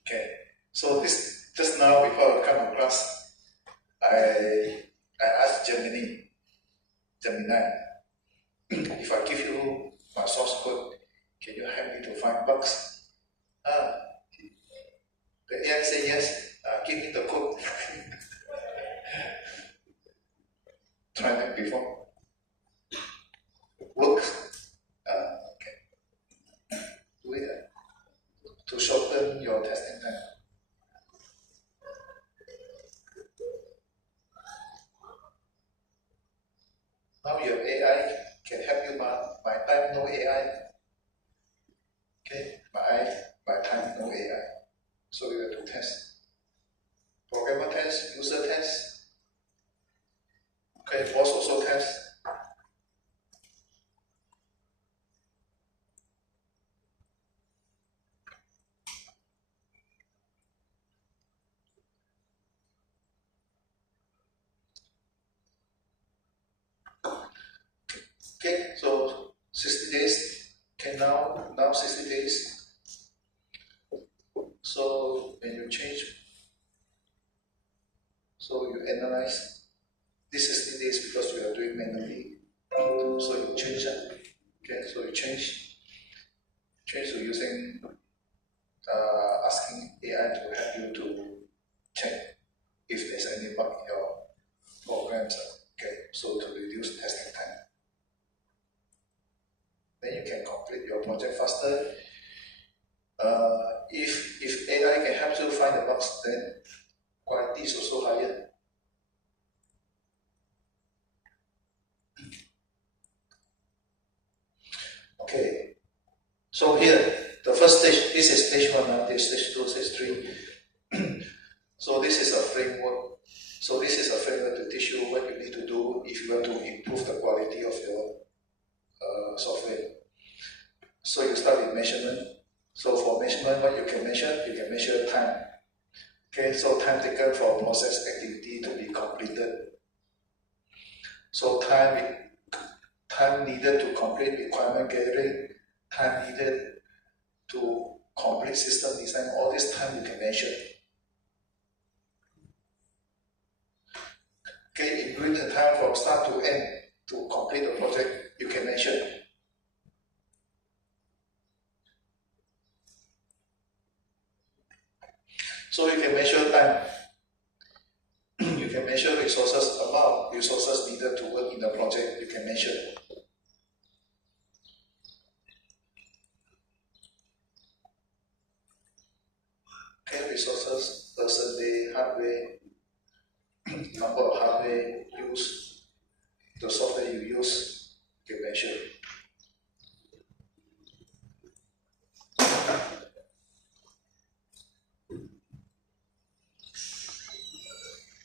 Okay. So this just now before I come to class, I asked Gemini, if I give you my source code, can you help me to find bugs? The AI said yes. Give me the code. Try that before. Works. Okay. Do it to shorten your testing time. Now your AI can help you. My time no AI. Okay, my time no AI. So we have to test. Programmer test, user test. Okay, boss also test. Okay, so 60 days. Okay, now 60 days. So when you change, so you analyze this 60 days because you are doing manually. So you change that. Okay, so you change to using asking AI to help you to check if there's any bug in your program. programs. Okay, so to reduce testing time. Then you can complete your project faster. If AI can help you find the bugs, then quality is also higher. Okay, so here, the first stage, this is stage 1, this is stage 2, stage 3. So this is a framework. So this is a framework to teach you what you need to do if you want to improve the quality of your software. So you start with measurement. So for measurement, what you can measure time. Okay, so time taken for a process activity to be completed. So time needed to complete requirement gathering, time needed to complete system design, all this time you can measure. Okay, including the time from start to end to complete the project, you can measure. So you can measure time. You can measure resources, amount of resources needed to work in the project, you can measure. Okay, resources, person day, hardware, number of hardware used, the software you use, you can measure.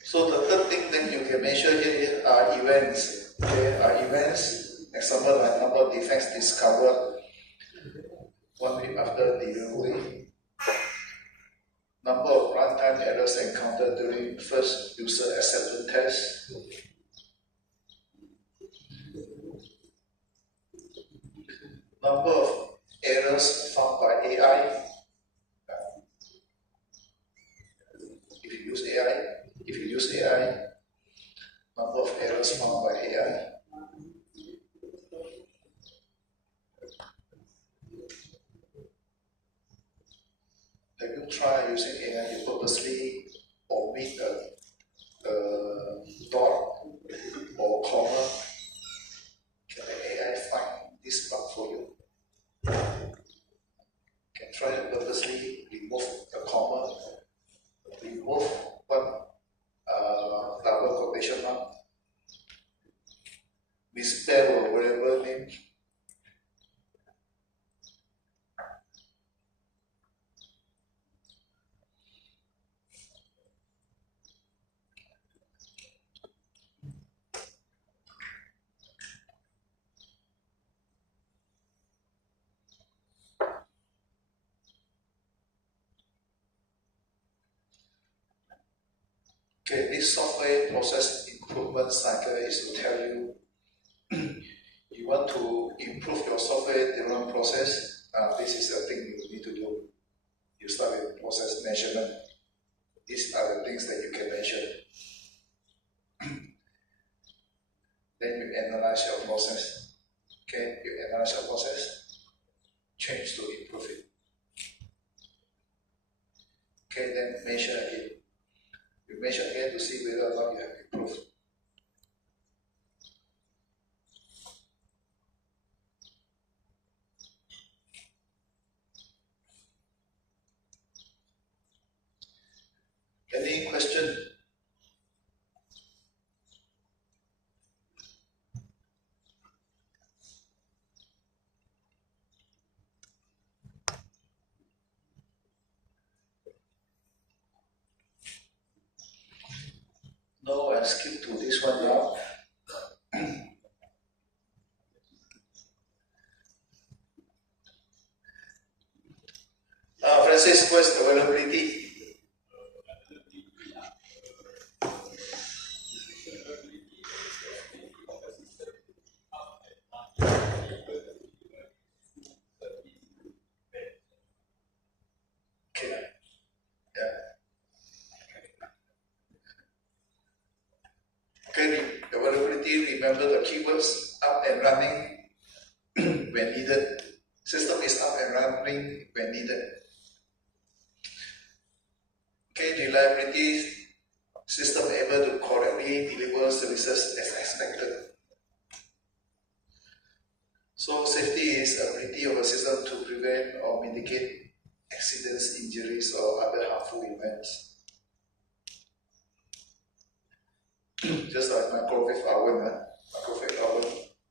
So the third thing that you can measure here are events. Okay, are events, example like number of defects discovered 1 week after delivery, number of runtime errors encountered during first user acceptance test, number of errors found by AI. If you use AI, number of errors found by AI. Have you tried using AI to purposely omit a dot or comma? Can the AI find this bug for you? Can try to purposely remove the comma, remove one double quotation mark, misspell or whatever name. Okay, this software process improvement cycle is to tell you you want to improve your software development process. This is the thing you need to do. You start with process measurement. These are the things that you can measure. Then you analyze your process. Okay, you analyze your process, change to improve it. Okay, then measure again. You measure again to see whether or not you have improved. Any question? No, I'll skip to this one now. Francis, what's availability? Okay. Yeah. Okay, availability, remember the keywords, up and running when needed. System is up and running when needed. Okay, reliability, system able to correctly deliver services as expected. So safety is ability of a system to prevent or mitigate accidents, injuries, or other harmful events. Just like microwave oven,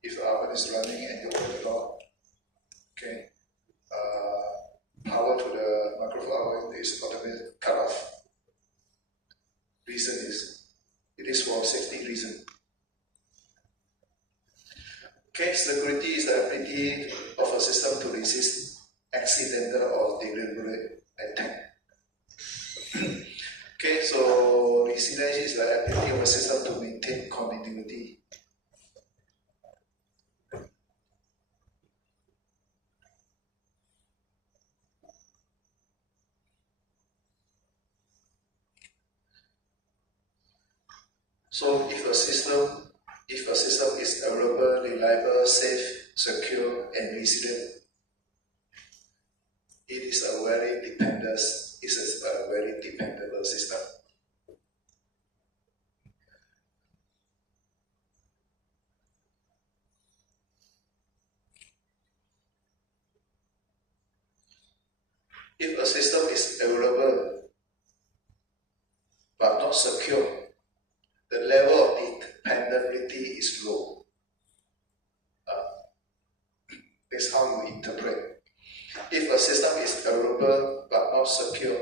if the oven is running and you open the door, okay, power to the microwave oven is automatically cut off. Reason is, it is for safety reason. Okay, security is the ability of a system to resist accidental or deliberate attack. Okay, so resilience is the ability of a system to maintain continuity. So if a system is available, reliable, safe, secure, and resilient, it is a very dependable system. If a system is available but not secure, the level of dependability is low. That's how you interpret. If a system is available but not secure,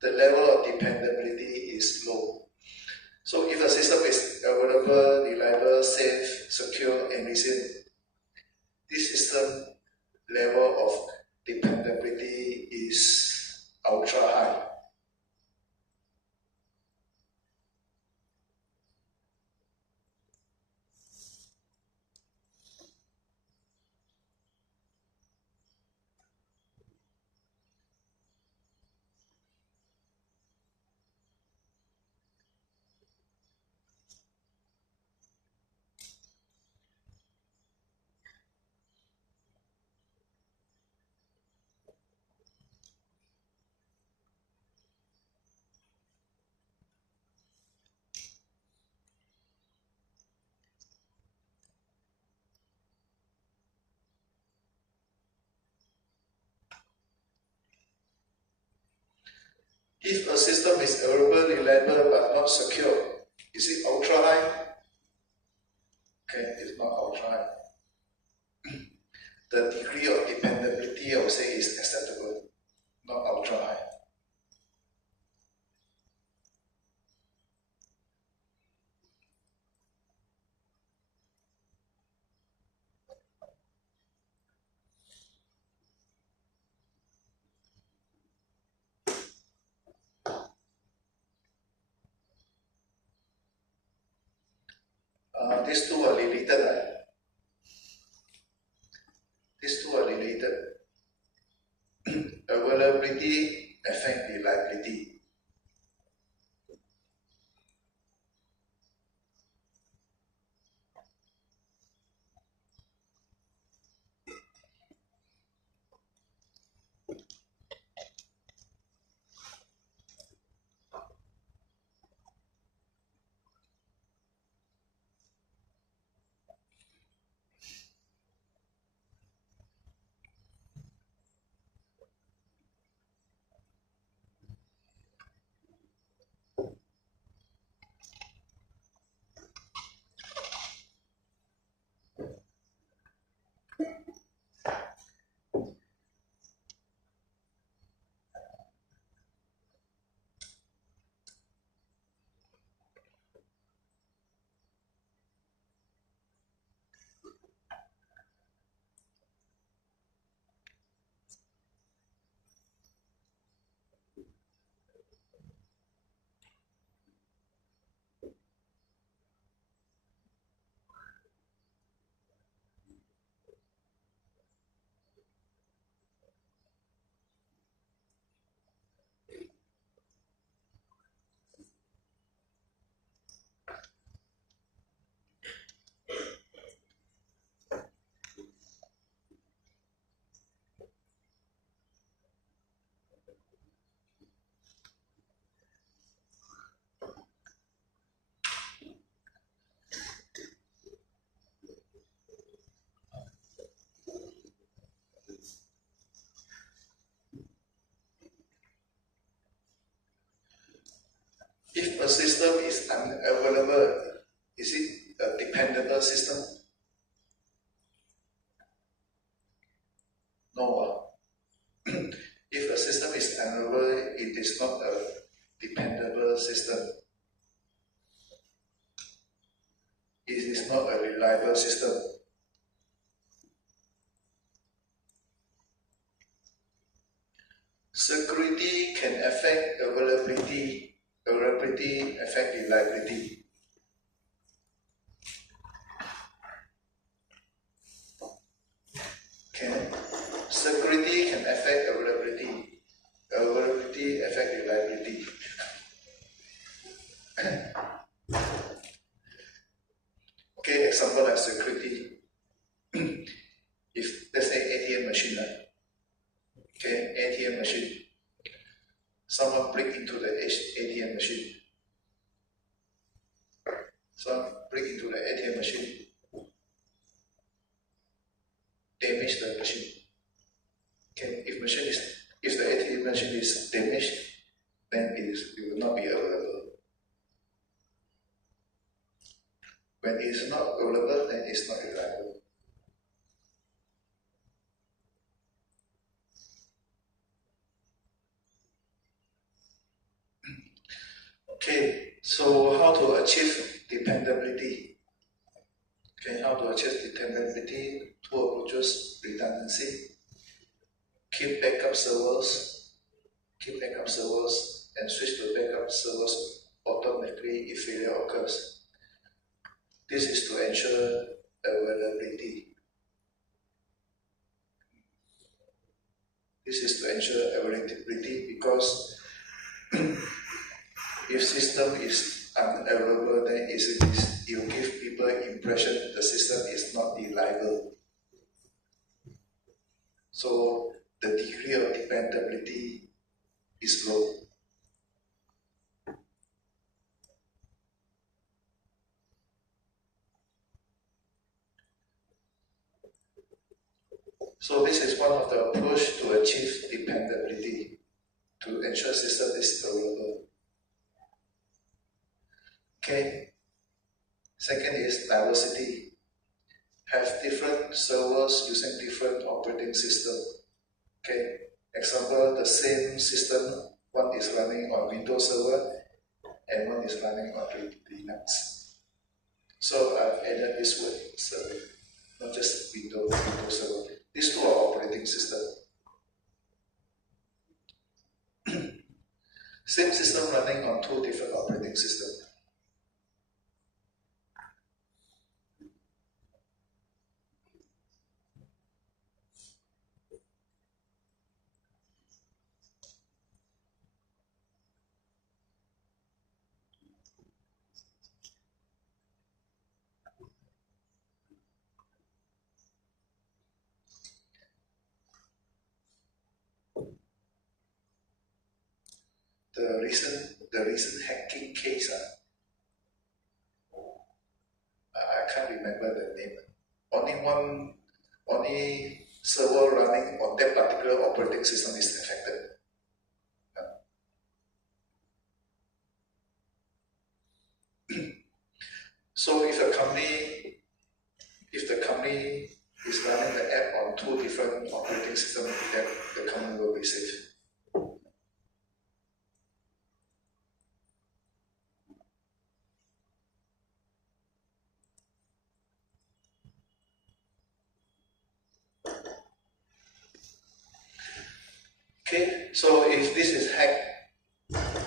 the level of dependability is low. So if a system is available, reliable, safe, secure, and resilient, this system level of dependability is ultra high. If a system is available, reliable, but not secure, is it ultra high? Okay, it's not ultra high. The degree of dependability, I would say, is acceptable, not ultra high. These two are related. These two are related. Availability affects reliability. a system is unavailable, is it a dependable system? No. If a system is unavailable, it is not a dependable system. It is not a reliable system. Security can affect availability. Availability affect reliability. Security can affect availability. Availability affect reliability. Okay, example like security. If let's say ATM machine, okay, ATM machine. Someone break into the ATM machine. Someone break into the ATM machine, damage the machine. Okay, if the ATM machine is damaged, then it will not be available. When it is not available, then it's not reliable. Okay, so how to achieve dependability? Okay, how to achieve dependability? Two approaches: redundancy, keep backup servers, and switch to backup servers automatically if failure occurs. This is to ensure availability. This is to ensure availability because if system is unavailable, then it will give people impression the system is not reliable. So the degree of dependability is low. So this is one of the approach to achieve dependability, to ensure system is available. Okay. Second is diversity. Have different servers using different operating system. Okay. Example, the same system, one is running on Windows Server and one is running on Linux. So I've added this word server, not just Windows Server. These two are operating systems. Same system running on two different operating systems. The recent hacking case, I can't remember the name. Only server running on that particular operating system is affected. So if the company is running the app on two different operating systems, then the company will be safe. Okay, so if this is hacked,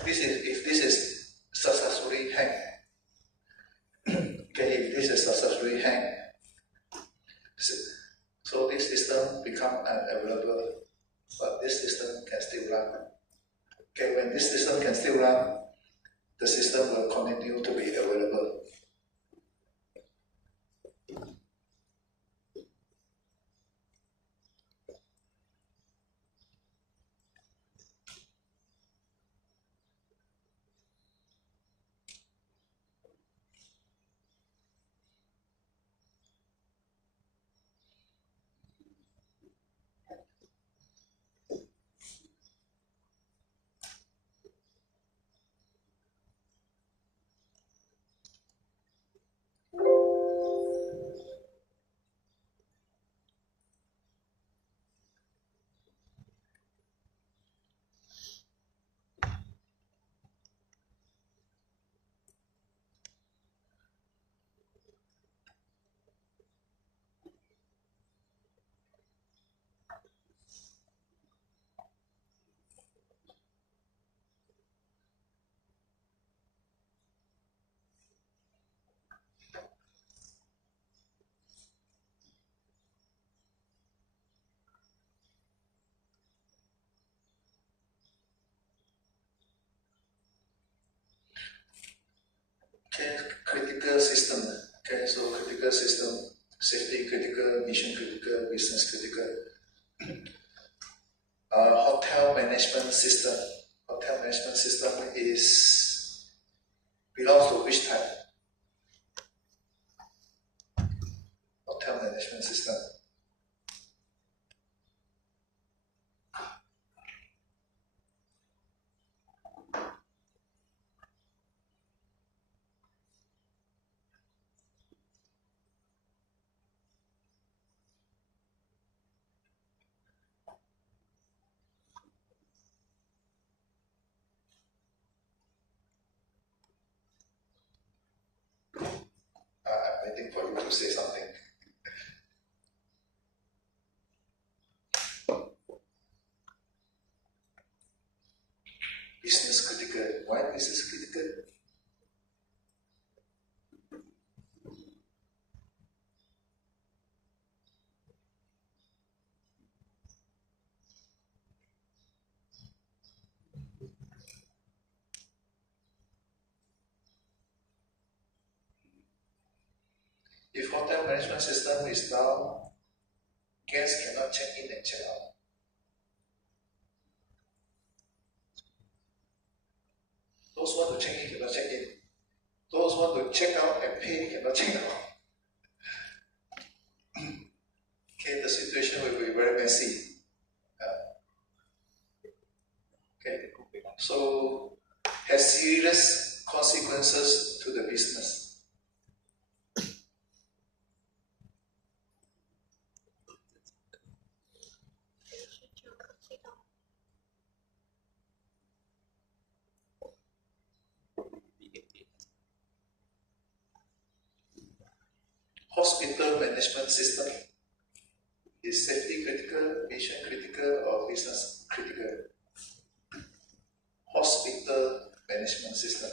if this is successfully hacked, okay, if this is successfully hacked, so this system become unavailable, but this system can still run. Okay, when this system can still run, the system will continue to be available. Okay, critical system. Okay, so critical system, safety critical, mission critical, business critical. Hotel management system. Hotel management system is belongs to which type? Hotel management system. I'm waiting for you to say something. Business critical. Why business critical? If hotel management system is down, guests cannot check in and check out. Those want to check in cannot check in. Those want to check out and pay cannot check out. Okay, the situation will be very messy. Okay, so has serious consequences to the business. Hospital management system is safety critical, mission critical, or business critical? Hospital management system.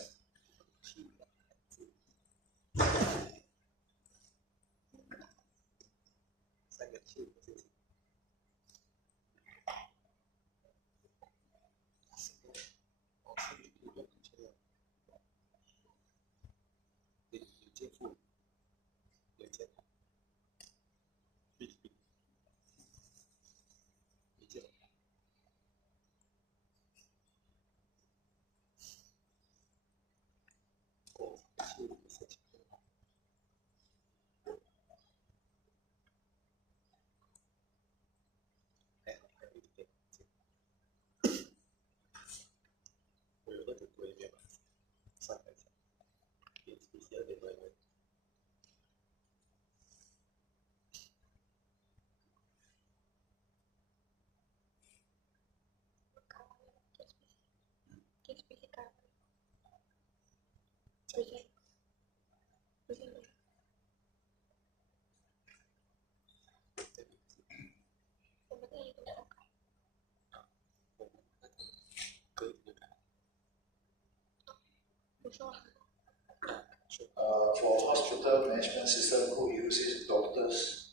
For hospital management system, who uses doctors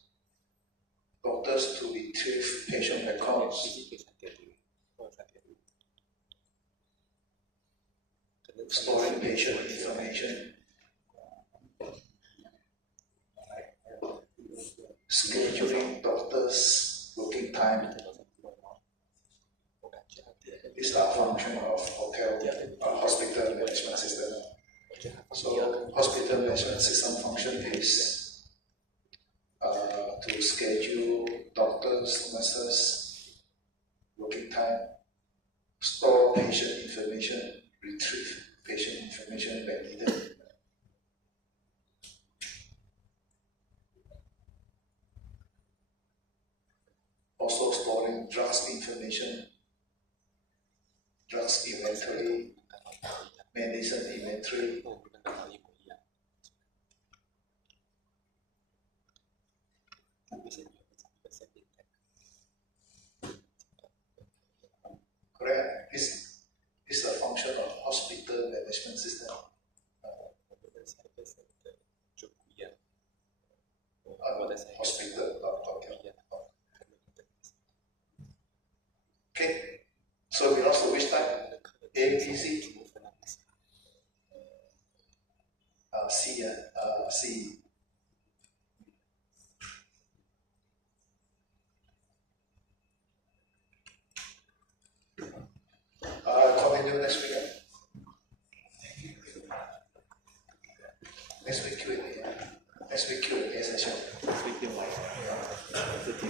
to retrieve patient records, storing patient information, scheduling doctors' working time. These are functions of hospital management system. So hospital management system function is to schedule doctors, nurses, working time, store patient information, retrieve patient information when needed. Also storing drugs information, drugs inventory, medicine inventory. Correct. This is a function of hospital management system. Hospital, okay. So we also which type? A, B, C. C. Continue next week.